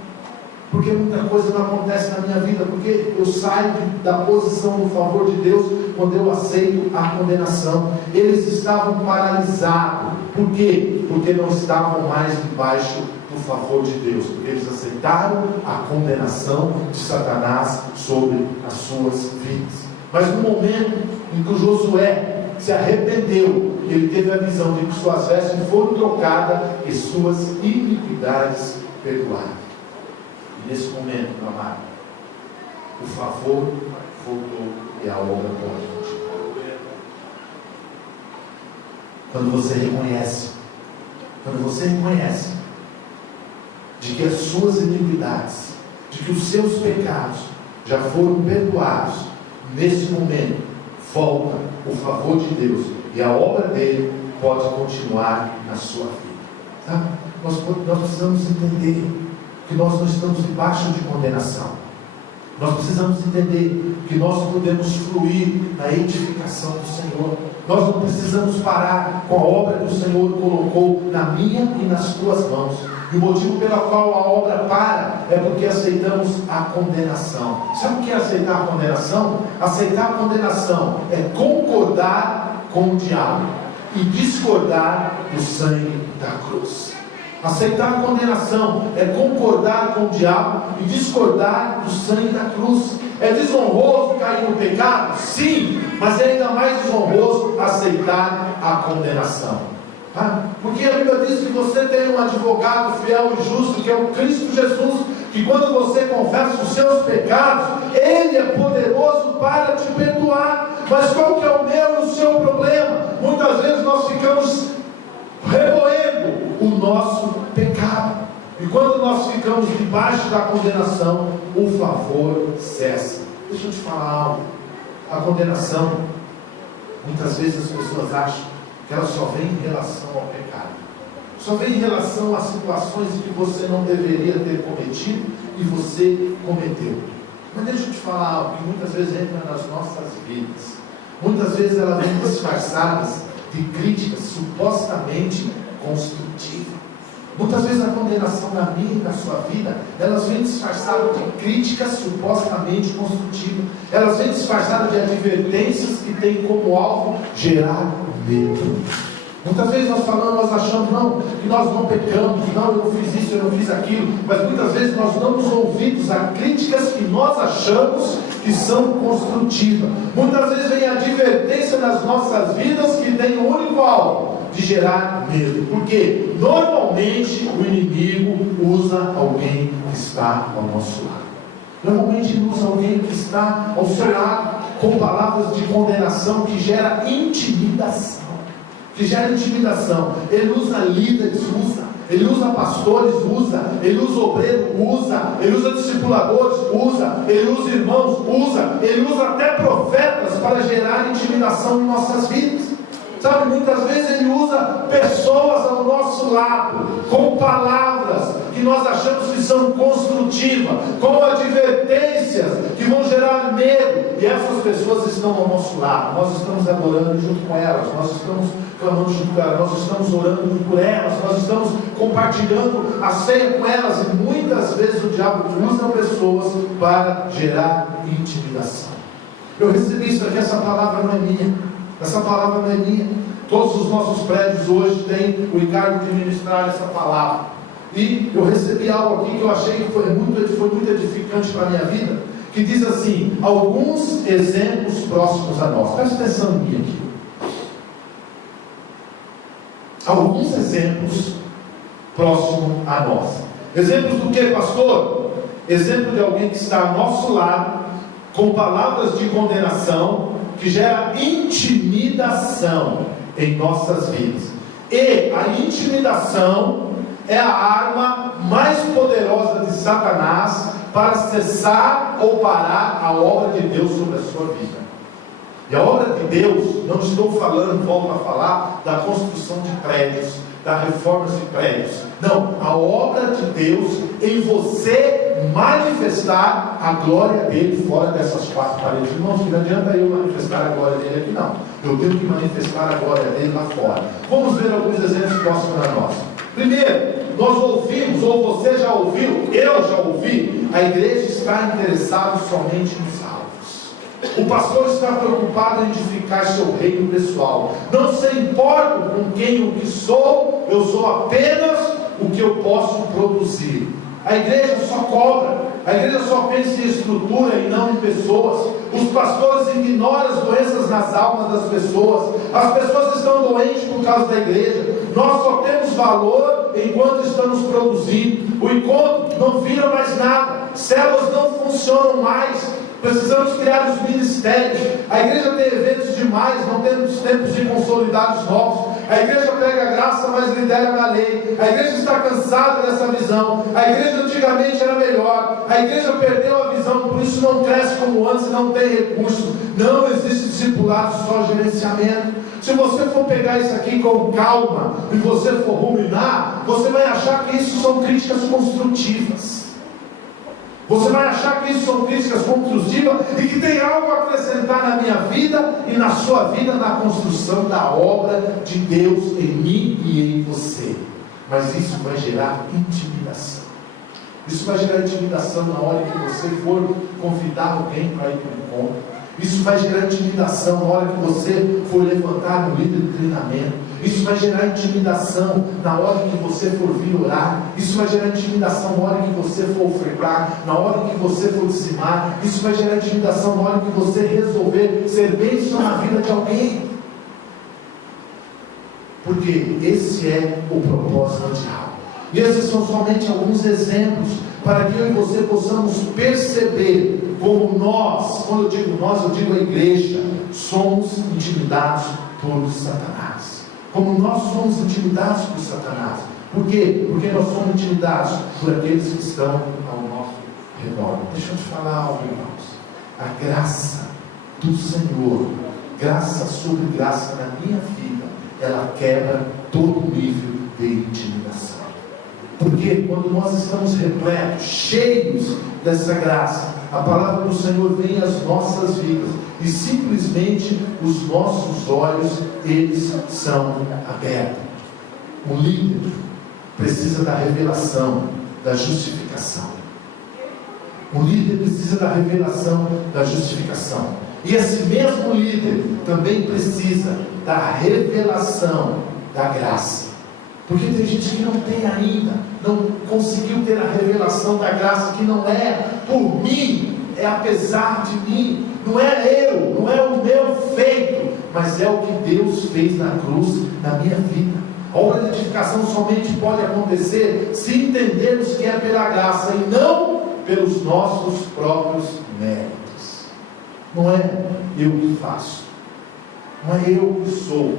Porque muita coisa não acontece na minha vida, porque eu saio da posição do favor de Deus quando eu aceito a condenação. Eles estavam paralisados. Por quê? Porque não estavam mais debaixo do favor de Deus, porque eles aceitaram a condenação de Satanás sobre as suas vidas. Mas no momento em que o Josué se arrependeu, ele teve a visão de que suas vestes foram trocadas e suas iniquidades perdoadas. Nesse momento, meu amado, o favor voltou e a obra pode continuar. Quando você reconhece de que as suas iniquidades, de que os seus pecados já foram perdoados, nesse momento volta o favor de Deus e a obra dele pode continuar na sua vida. Tá? Nós precisamos entender que nós não estamos debaixo de condenação. Nós precisamos entender que nós podemos fluir na edificação do Senhor. Nós não precisamos parar com a obra que o Senhor colocou na minha e nas tuas mãos. E o motivo pelo qual a obra para é porque aceitamos a condenação. Sabe o que é aceitar a condenação? Aceitar a condenação é concordar com o diabo e discordar do sangue da cruz. Aceitar a condenação é concordar com o diabo e discordar do sangue da cruz. É desonroso cair no pecado? Sim, mas é ainda mais desonroso aceitar a condenação. Porque a Bíblia diz que você tem um advogado fiel e justo, que é o Cristo Jesus, que quando você confessa os seus pecados, Ele é poderoso para te perdoar. Mas qual que é o meu e o seu problema? Muitas vezes nós ficamos remoendo o nosso pecado, e quando nós ficamos debaixo da condenação, o favor cessa. Deixa eu te falar algo. A condenação, muitas vezes as pessoas acham que ela só vem em relação ao pecado, só vem em relação a situações que você não deveria ter cometido e você cometeu. Mas deixa eu te falar algo que muitas vezes entra nas nossas vidas. Muitas vezes ela vem disfarçadas de críticas supostamente construtivas. Muitas vezes a condenação na minha e na sua vida, elas vêm disfarçadas de críticas supostamente construtivas. Elas vêm disfarçadas de advertências que têm como alvo gerar medo. Muitas vezes nós falamos, nós achamos não, que nós não pecamos, não, eu não fiz isso, eu não fiz aquilo, mas muitas vezes nós damos ouvidos a críticas que nós achamos que são construtivas. Muitas vezes vem a advertência nas nossas vidas que tem o único alvo de gerar medo, porque normalmente o inimigo usa alguém que está ao nosso lado. Normalmente ele usa alguém que está ao seu lado com palavras de condenação que gera intimidação. Ele usa líderes, ele usa pastores, ele usa obreiros, ele usa discipuladores, ele usa irmãos, ele usa até profetas para gerar intimidação em nossas vidas. Sabe, muitas vezes ele usa pessoas ao nosso lado, com palavras que nós achamos que são construtivas, com advertências que vão gerar medo, e essas pessoas estão ao nosso lado, nós estamos adorando junto com elas, nós estamos clamando junto com elas, nós estamos orando junto por elas, nós estamos compartilhando a ceia com elas, e muitas vezes o diabo usa pessoas para gerar intimidação. Eu recebi isso aqui, essa palavra não é minha. Essa palavra não é minha. Todos os nossos prédios hoje têm o encargo de ministrar essa palavra. E eu recebi algo aqui que eu achei que foi muito edificante para a minha vida, que diz assim: alguns exemplos próximos a nós. Presta atenção em mim aqui. Alguns exemplos próximos a nós. Exemplos do que, pastor? Exemplo de alguém que está ao nosso lado, com palavras de condenação, que gera intimidação em nossas vidas. E a intimidação é a arma mais poderosa de Satanás para cessar ou parar a obra de Deus sobre a sua vida. E a obra de Deus, não estou falando, volto a falar, da construção de prédios, da reforma de prédios. Não, a obra de Deus em você manifestar a glória dele fora dessas quatro paredes. Irmãos, não adianta eu manifestar a glória dele aqui, não. Eu tenho que manifestar a glória dele lá fora. Vamos ver alguns exemplos próximos a nós. Primeiro, nós ouvimos, ou você já ouviu, eu já ouvi, a igreja está interessada somente nos salvos. O pastor está preocupado em edificar seu reino pessoal. Não se importa com quem o que sou, eu sou apenas o que eu posso produzir. A igreja só cobra, a igreja só pensa em estrutura e não em pessoas. Os pastores ignoram as doenças nas almas das pessoas. As pessoas estão doentes por causa da igreja. Nós só temos valor enquanto estamos produzindo. O encontro não vira mais nada, células não funcionam mais. Precisamos criar os ministérios. A igreja tem eventos demais, não temos tempos de consolidados novos. A igreja prega a graça, mas lidera na lei. A igreja está cansada dessa visão. A igreja antigamente era melhor. A igreja perdeu a visão, por isso não cresce como antes e não tem recursos. Não existe discipulado, só gerenciamento. Se você for pegar isso aqui com calma e você for ruminar, você vai achar que isso são críticas construtivas. Você vai achar que isso são críticas construtivas e que tem algo a acrescentar na minha vida e na sua vida, na construção da obra de Deus em mim e em você. Mas isso vai gerar intimidação. Isso vai gerar intimidação na hora que você for convidar alguém para ir para o encontro. Isso vai gerar intimidação na hora que você for levantar no líder de treinamento. Isso vai gerar intimidação na hora que você for vir orar. Isso vai gerar intimidação na hora que você for ofertar, na hora que você for dizimar. Isso vai gerar intimidação na hora que você resolver ser bênção na vida de alguém. Porque esse é o propósito de algo. E esses são somente alguns exemplos para que eu e você possamos perceber como nós, quando eu digo nós, eu digo a igreja, somos intimidados por Satanás. Como nós somos intimidados por Satanás. Por quê? Porque nós somos intimidados por aqueles que estão ao nosso redor. Deixa eu te falar algo, irmãos. A graça do Senhor, graça sobre graça na minha vida, ela quebra todo nível de intimidação. Porque quando nós estamos repletos, cheios dessa graça, a palavra do Senhor vem às nossas vidas e simplesmente os nossos olhos, eles são abertos. O líder precisa da revelação da justificação. O líder precisa da revelação da justificação. E esse mesmo líder também precisa da revelação da graça. Porque tem gente que não tem ainda, não conseguiu ter a revelação da graça, que não é por mim, é apesar de mim, não é eu, não é o meu feito, mas é o que Deus fez na cruz, na minha vida. A obra de edificação somente pode acontecer se entendermos que é pela graça e não pelos nossos próprios méritos. Não é eu que faço, não é eu que sou,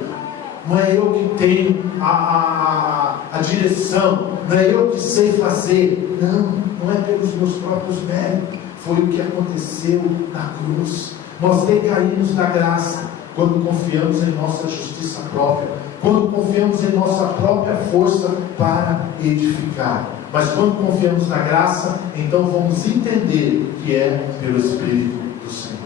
não é eu que tenho a direção, não é eu que sei fazer, não é pelos meus próprios méritos. Foi o que aconteceu na cruz. Nós decaímos da graça quando confiamos em nossa justiça própria, quando confiamos em nossa própria força para edificar. Mas quando confiamos na graça, então vamos entender que é pelo Espírito do Senhor.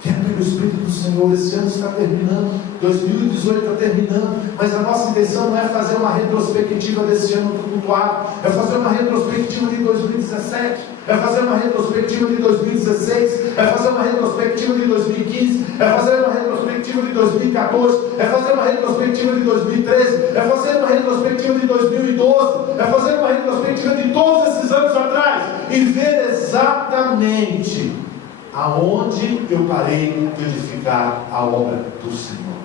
Que é pelo Espírito do Senhor. Esse ano está terminando, 2018 está terminando, mas a nossa intenção não é fazer uma retrospectiva desse ano tumultuado, é fazer uma retrospectiva de 2017, é fazer uma retrospectiva de 2016, é fazer uma retrospectiva de 2015, é fazer uma retrospectiva de 2014, é fazer uma retrospectiva de 2013, é fazer uma retrospectiva de 2012, é fazer uma retrospectiva de todos esses anos atrás e ver exatamente aonde eu parei de edificar a obra do Senhor.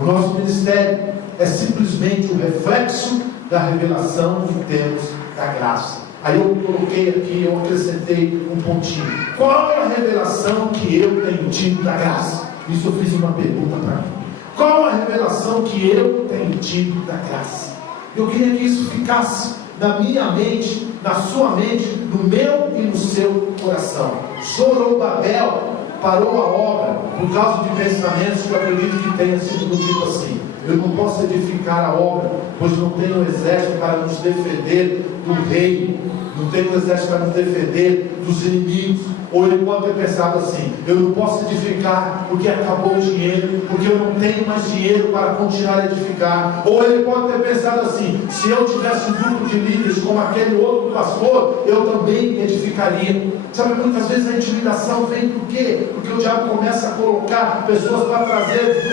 O nosso ministério é simplesmente o reflexo da revelação que temos da graça. Aí eu coloquei aqui, eu acrescentei um pontinho. Qual é a revelação que eu tenho tido da graça? Isso eu fiz uma pergunta para mim. Qual é a revelação que eu tenho tido da graça? Eu queria que isso ficasse na minha mente, na sua mente, no meu e no seu coração. Zorobabel parou a obra por causa de pensamentos que eu acredito que tenha sido do tipo assim: eu não posso edificar a obra, pois não tenho exército para nos defender do rei, não tem um exército para nos defender dos inimigos. Ou ele pode ter pensado assim: eu não posso edificar porque acabou o dinheiro, porque eu não tenho mais dinheiro para continuar a edificar. Ou ele pode ter pensado assim: se eu tivesse um grupo de líderes como aquele outro pastor, eu também edificaria. Sabe, muitas vezes a intimidação vem por quê? Porque o diabo começa a colocar pessoas para trazer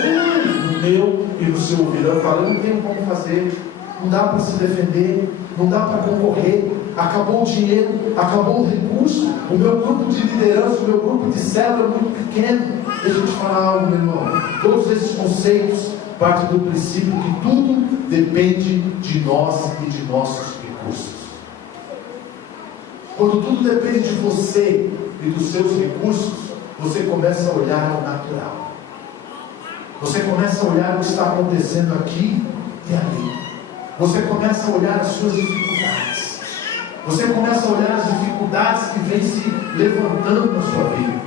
no meu e no seu ouvido. Eu falo: eu não tenho como fazer, não dá para se defender, não dá para concorrer, acabou o dinheiro, acabou o recurso, o meu grupo de liderança, o meu grupo de célula é muito pequeno. Deixa eu te falar algo, meu irmão. Todos esses conceitos partem do princípio que tudo depende de nós e de nossos recursos. Quando tudo depende de você e dos seus recursos, você começa a olhar ao natural. Você começa a olhar o que está acontecendo aqui e ali. Você começa a olhar as suas dificuldades. Você começa a olhar as dificuldades que vêm se levantando na sua vida.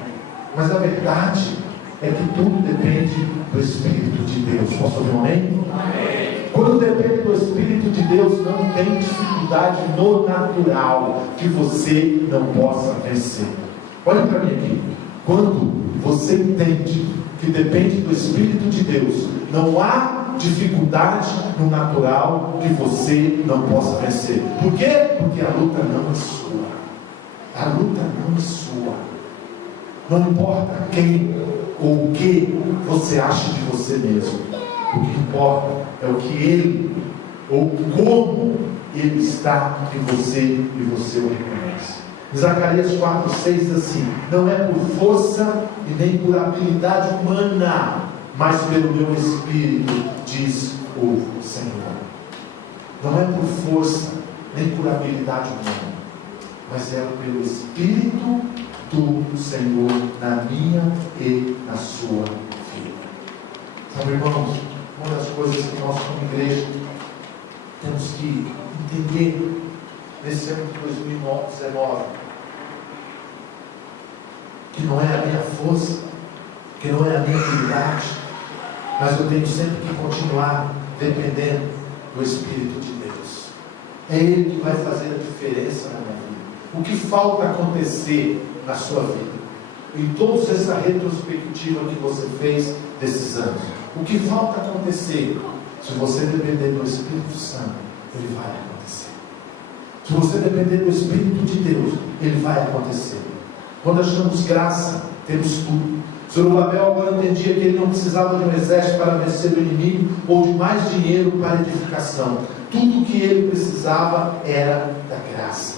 Mas a verdade é que tudo depende do Espírito de Deus. Posso ouvir um amém? Amém. Quando depende do Espírito de Deus, não tem dificuldade no natural que você não possa vencer. Olha para mim aqui. Quando você entende que depende do Espírito de Deus, não há dificuldade no natural que você não possa vencer. Por quê? Porque a luta não é sua. A luta não é sua. Não importa quem ou o que você acha de você mesmo. O que importa é o que Ele, ou como Ele está em você e você o reconhece. Zacarias 4,6 diz assim: não é por força e nem por habilidade humana, mas pelo meu Espírito, diz o Senhor. Não é por força, nem por habilidade humana, mas é pelo Espírito do Senhor na minha e na sua vida. Sabe, irmãos, uma das coisas que nós como igreja temos que entender nesse ano de 2019, que não é a minha força, que não é a minha habilidade, mas eu tenho sempre que continuar dependendo do Espírito de Deus. É Ele que vai fazer a diferença na minha vida. O que falta acontecer na sua vida, em toda essa retrospectiva que você fez desses anos, o que falta acontecer? Se você depender do Espírito Santo, ele vai acontecer. Se você depender do Espírito de Deus, ele vai acontecer. Quando achamos graça, temos tudo. Zorobabel agora entendia que ele não precisava de um exército para vencer o inimigo, ou de mais dinheiro para edificação. Tudo o que ele precisava era da graça.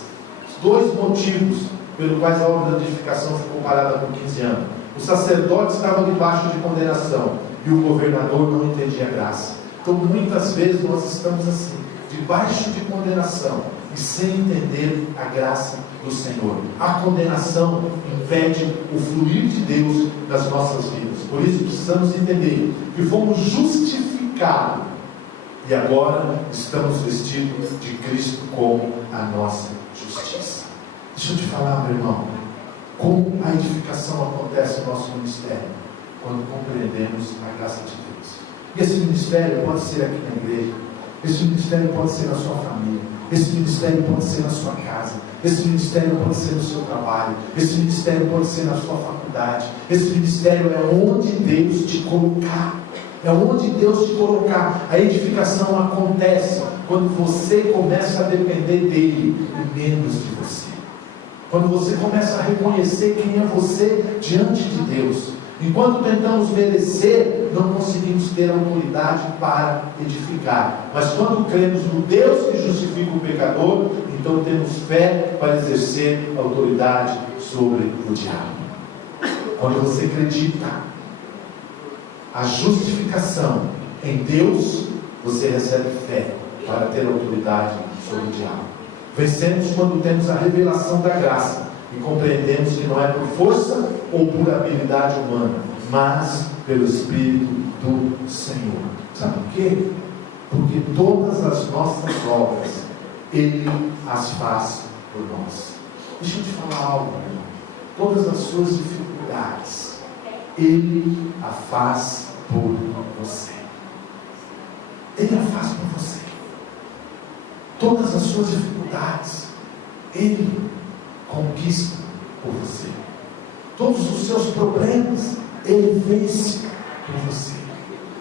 Os dois motivos pelo quais a obra da edificação ficou parada por 15 anos. O sacerdote estava debaixo de condenação e o governador não entendia a graça. Então muitas vezes nós estamos assim, debaixo de condenação e sem entender a graça do Senhor. A condenação impede o fluir de Deus nas nossas vidas. Por isso precisamos entender que fomos justificados e agora estamos vestidos de Cristo como a nossa justiça. Deixa eu te falar, meu irmão, como a edificação acontece no nosso ministério? Quando compreendemos a graça de Deus. E esse ministério pode ser aqui na igreja, esse ministério pode ser na sua família, esse ministério pode ser na sua casa, esse ministério pode ser no seu trabalho, esse ministério pode ser na sua faculdade, esse ministério é onde Deus te colocar. É onde Deus te colocar. A edificação acontece quando você começa a depender dele e menos de você. Quando você começa a reconhecer quem é você diante de Deus. Enquanto tentamos merecer, não conseguimos ter autoridade para edificar. Mas quando cremos no Deus que justifica o pecador, então temos fé para exercer autoridade sobre o diabo. Quando você acredita a justificação em Deus, você recebe fé para ter autoridade sobre o diabo. Vencemos quando temos a revelação da graça e compreendemos que não é por força ou por habilidade humana, mas pelo Espírito do Senhor. Sabe por quê? Porque todas as nossas obras Ele as faz por nós. Deixa eu te falar algo, meu irmão. Todas as suas dificuldades Ele a faz por você. Ele a faz por você. Todas as suas dificuldades, Ele conquista por você. Todos os seus problemas, Ele vence por você.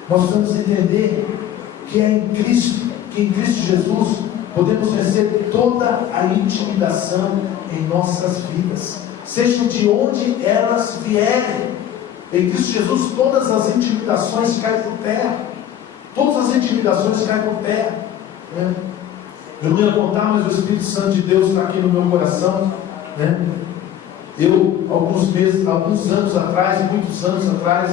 Nós precisamos entender que é em Cristo, que em Cristo Jesus podemos vencer toda a intimidação em nossas vidas, sejam de onde elas vierem. Em Cristo Jesus todas as intimidações caem por terra. Todas as intimidações caem por terra, né? Eu não ia contar, mas o Espírito Santo de Deus está aqui no meu coração, né? Eu, alguns anos atrás, muitos anos atrás,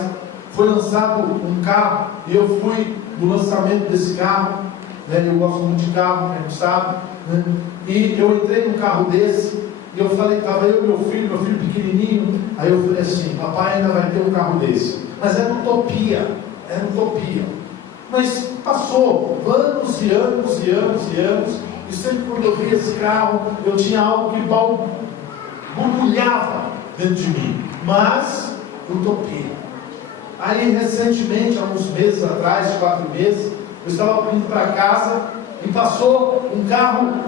foi lançado um carro, e eu fui no lançamento desse carro, né? Eu gosto muito de carro, né? Sabe, né? E eu entrei num carro desse, e eu falei, estava eu e meu filho pequenininho, aí eu falei assim, papai ainda vai ter um carro desse, mas era utopia, mas passou anos e anos e anos e anos, e sempre quando eu via esse carro, eu tinha algo que borbulhava dentro de mim, mas utopia. Aí recentemente, há uns meses atrás, 4 meses, eu estava indo para casa e passou um carro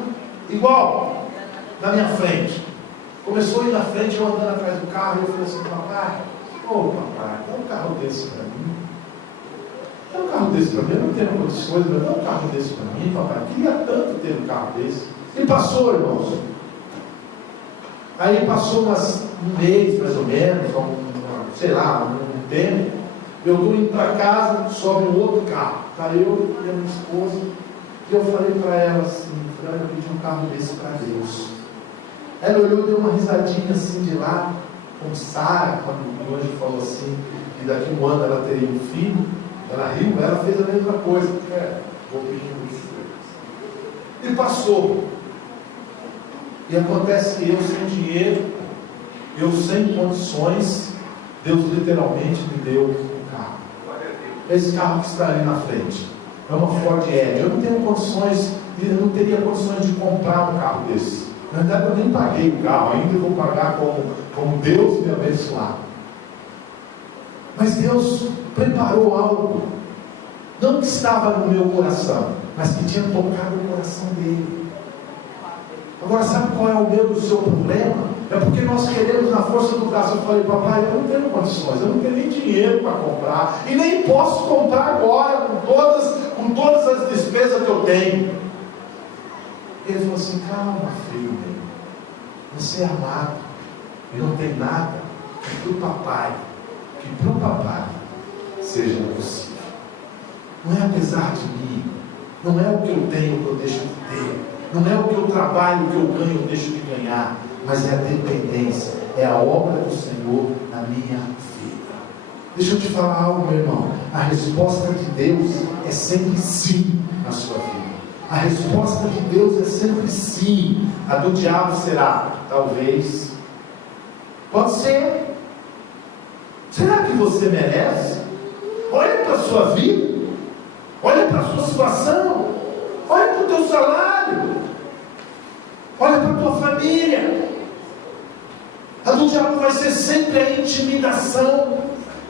igual na minha frente. Começou a ir na frente, eu andando atrás do carro, e eu falei assim, papai, dá um carro desse para mim. Dá um carro desse para mim, eu não tenho condições, mas dá um carro desse para mim, papai. Eu queria tanto ter um carro desse. E passou, irmãos. Aí passou um mês, mais ou menos, sei lá, um tempo. Eu estou indo para casa, sobe um outro carro. Está eu e a minha esposa. E eu falei para ela assim, eu pedi um carro desse para Deus. Ela olhou e deu uma risadinha assim de lá, com Sara, quando o anjo falou assim, que daqui um ano ela teria um filho. Ela riu, ela fez a mesma coisa. Vou pedir isso. E passou. E acontece que eu sem dinheiro, eu sem condições, Deus literalmente me deu um carro. Esse carro que está ali na frente é uma Ford Edge. Eu não tenho condições, eu não teria condições de comprar um carro desse. Na verdade, eu nem paguei o carro, ainda vou pagar como Deus me abençoar. Mas Deus preparou algo, não que estava no meu coração, mas que tinha tocado o coração dele. Agora, sabe qual é o meu do seu problema? É porque nós queremos na força do braço. Eu falei, papai, eu não tenho condições, eu não tenho nem dinheiro para comprar, e nem posso comprar agora, com todas as despesas que eu tenho. Ele falou assim, calma, filho meu, você é amado, e não tem nada que para o papai seja possível. Não é apesar de mim, não é o que eu tenho que eu deixo de ter, não é o que eu trabalho, o que eu ganho, eu deixo de ganhar, mas é a dependência, é a obra do Senhor na minha vida. Deixa eu te falar algo, meu irmão, a resposta de Deus é sempre sim na sua vida. A resposta de Deus é sempre sim. A do diabo será, talvez, pode ser. Será que você merece? Olha para a sua vida, olha para a sua situação, olha para o teu salário, olha para a tua família. A do diabo vai ser sempre a intimidação.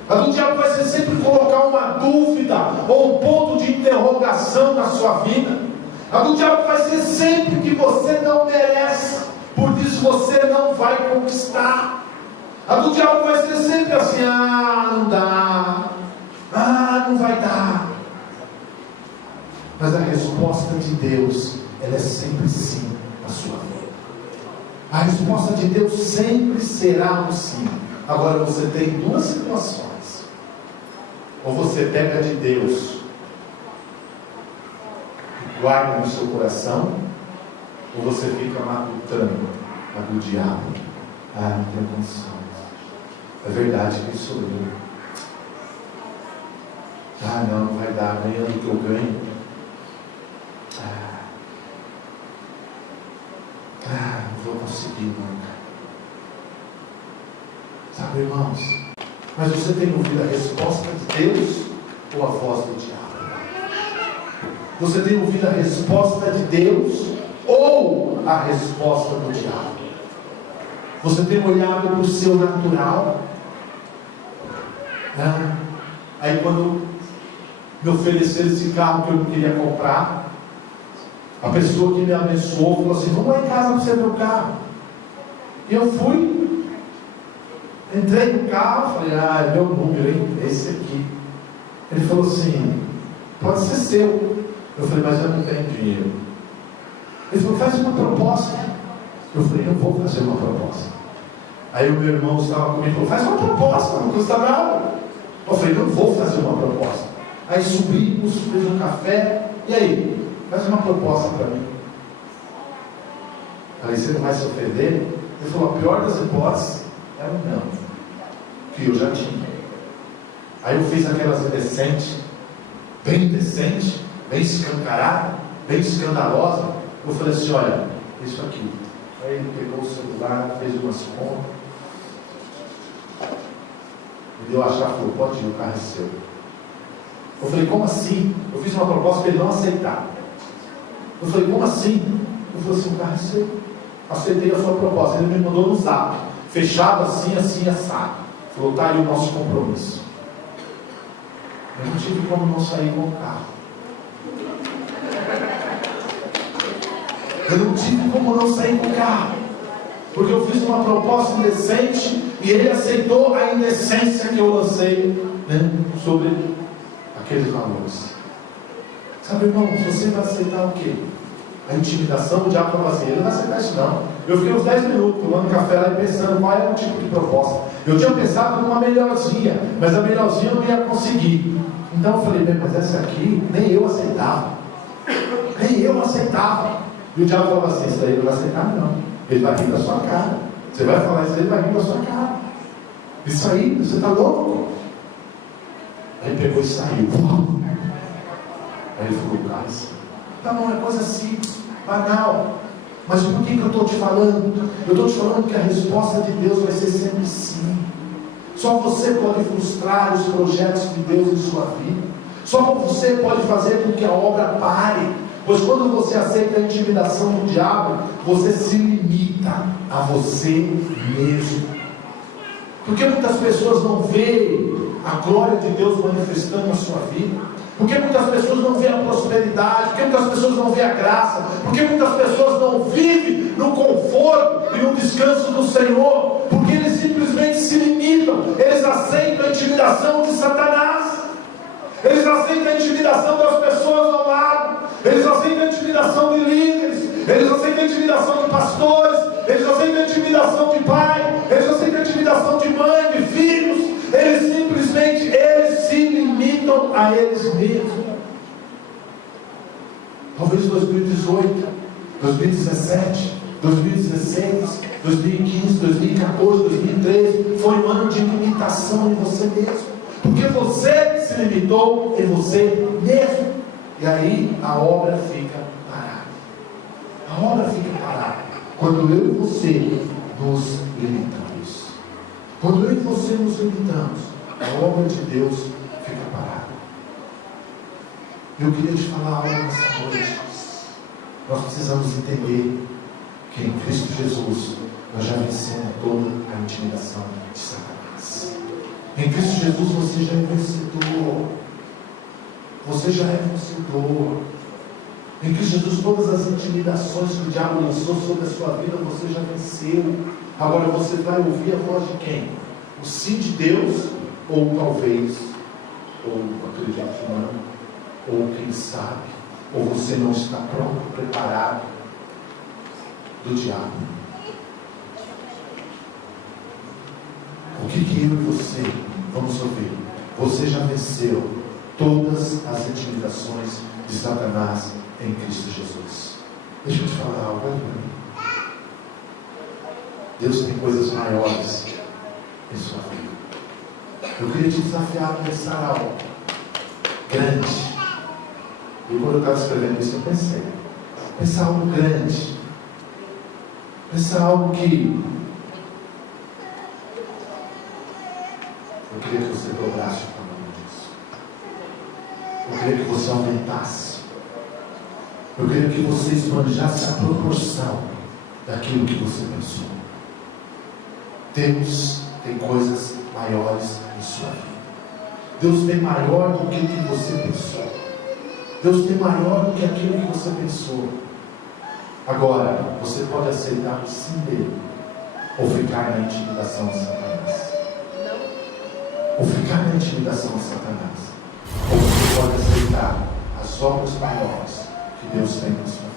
A do diabo vai ser sempre colocar uma dúvida ou um ponto de interrogação na sua vida. A do diabo vai ser sempre que você não merece, por isso você não vai conquistar. A do diabo vai ser sempre assim, não dá, não vai dar. Mas a resposta de Deus, ela é sempre sim na sua vida. A resposta de Deus sempre será um sim. Agora você tem duas situações: ou você pega de Deus e guarda no seu coração, ou você fica matutando a do diabo. Não tenho condições. É verdade que sou eu. Não vai dar, ganhando o que eu ganho. Não vou conseguir nunca. Sabe, irmãos? Mas você tem ouvido a resposta de Deus ou a voz do diabo? Você tem ouvido a resposta de Deus ou a resposta do diabo? Você tem olhado para o seu natural? Aí quando me ofereceram esse carro que eu não queria comprar, A pessoa que me abençoou falou assim: vamos lá em casa para você ver o carro. E eu fui, entrei no carro, falei: é meu número, hein? Esse aqui. Ele falou assim: pode ser seu. Eu falei: mas eu não tenho dinheiro. Ele falou: faz uma proposta. Eu falei: eu vou fazer uma proposta. Aí o meu irmão estava comigo e falou: faz uma proposta, não custa nada. Eu falei: não vou fazer uma proposta. Aí subimos, fiz um café. E aí? Faz uma proposta para mim. Falei: você não vai se ofender? Ele falou: a pior das hipóteses é um não, que eu já tinha. Aí eu fiz aquelas decentes, bem escancarada, bem escandalosa. Eu falei assim: olha, isso aqui. Aí ele pegou o celular, fez umas contas, me deu a chave e falou: pode ir, o carro é seu. Eu falei: como assim? Eu fiz uma proposta para ele não aceitar. Eu falei: como assim? Ele falou assim: o carro é seu. Aceitei a sua proposta. Ele me mandou no zap, fechado assim, assim, assado. Falou: tá aí o nosso compromisso. Eu não tive como não sair com o carro. Eu não tive como não sair com o carro, porque eu fiz uma proposta indecente e ele aceitou a indecência que eu lancei, né, sobre aqueles valores. Sabe, irmão, você vai aceitar o quê? A intimidação. O diabo fala assim: ele não vai aceitar isso não. Eu fiquei uns 10 minutos tomando café lá e pensando qual era o tipo de proposta. Eu tinha pensado numa melhorzinha, mas a melhorzinha eu não ia conseguir. Então eu falei: bem, mas essa aqui nem eu aceitava. Nem eu aceitava. E o diabo falava assim: isso daí ele não vai aceitar não. Ele vai rir da sua cara. Você vai falar isso aí, ele vai rir da sua cara. Isso aí, você está louco? Aí pegou e saiu. Aí ele falou: cara, tá bom, é coisa simples, banal. Mas por que eu estou te falando? Eu estou te falando que a resposta de Deus vai ser sempre sim. Só você pode frustrar os projetos de Deus em sua vida. Só você pode fazer com que a obra pare. Pois quando você aceita a intimidação do diabo, você se limita a você mesmo. Por que muitas pessoas não veem a glória de Deus manifestando na sua vida? Por que muitas pessoas não veem a prosperidade? Por que muitas pessoas não veem a graça? Por que muitas pessoas não vivem no conforto e no descanso do Senhor? Porque eles simplesmente se limitam. Eles aceitam a intimidação de Satanás. Eles aceitam a intimidação das pessoas ao lado. Eles aceitam a intimidação de líderes. Eles aceitam a intimidação de pastores. Eles aceitam a intimidação de pai. Eles aceitam a intimidação de mãe, de filhos. Eles simplesmente se limitam a eles mesmos. Talvez 2018, 2017, 2016, 2015, 2014, 2013 foi um ano de limitação em você mesmo. Porque você se limitou em você mesmo. E aí a obra fica parada. A obra fica parada quando eu e você nos limitamos. Quando eu e você nos limitamos, a obra de Deus fica parada. Eu queria te falar algo nessa noite. Nós precisamos entender que em Cristo Jesus nós já vencemos toda a intimidação de Satanás. Em Cristo Jesus você já é vencedor. Você já é vencedor. Em Cristo Jesus todas as intimidações que o diabo lançou sobre a sua vida, você já venceu. Agora você vai ouvir a voz de quem? O sim de Deus, ou talvez, ou acredite humano, ou quem sabe, ou você não está pronto, preparado do diabo. O que eu e você vamos ouvir? Você já venceu todas as intimidações de Satanás em Cristo Jesus. Deixa eu te falar algo. Deus tem coisas maiores em sua vida. Eu queria te desafiar a pensar algo grande. E quando eu estava escrevendo isso, eu pensei: pensar algo grande. Pensar algo que eu queria que você dobrasse o tamanho disso. Eu queria que você aumentasse. Eu queria que você esbanjasse a proporção daquilo que você pensou. Deus tem coisas maiores em sua vida. Deus tem maior do que o que você pensou. Deus tem maior do que aquilo que você pensou. Agora, você pode aceitar o sim dele, ou ficar na intimidação de Satanás. Ou ficar na intimidação de Satanás. Ou você pode aceitar as obras maiores que Deus tem na sua vida.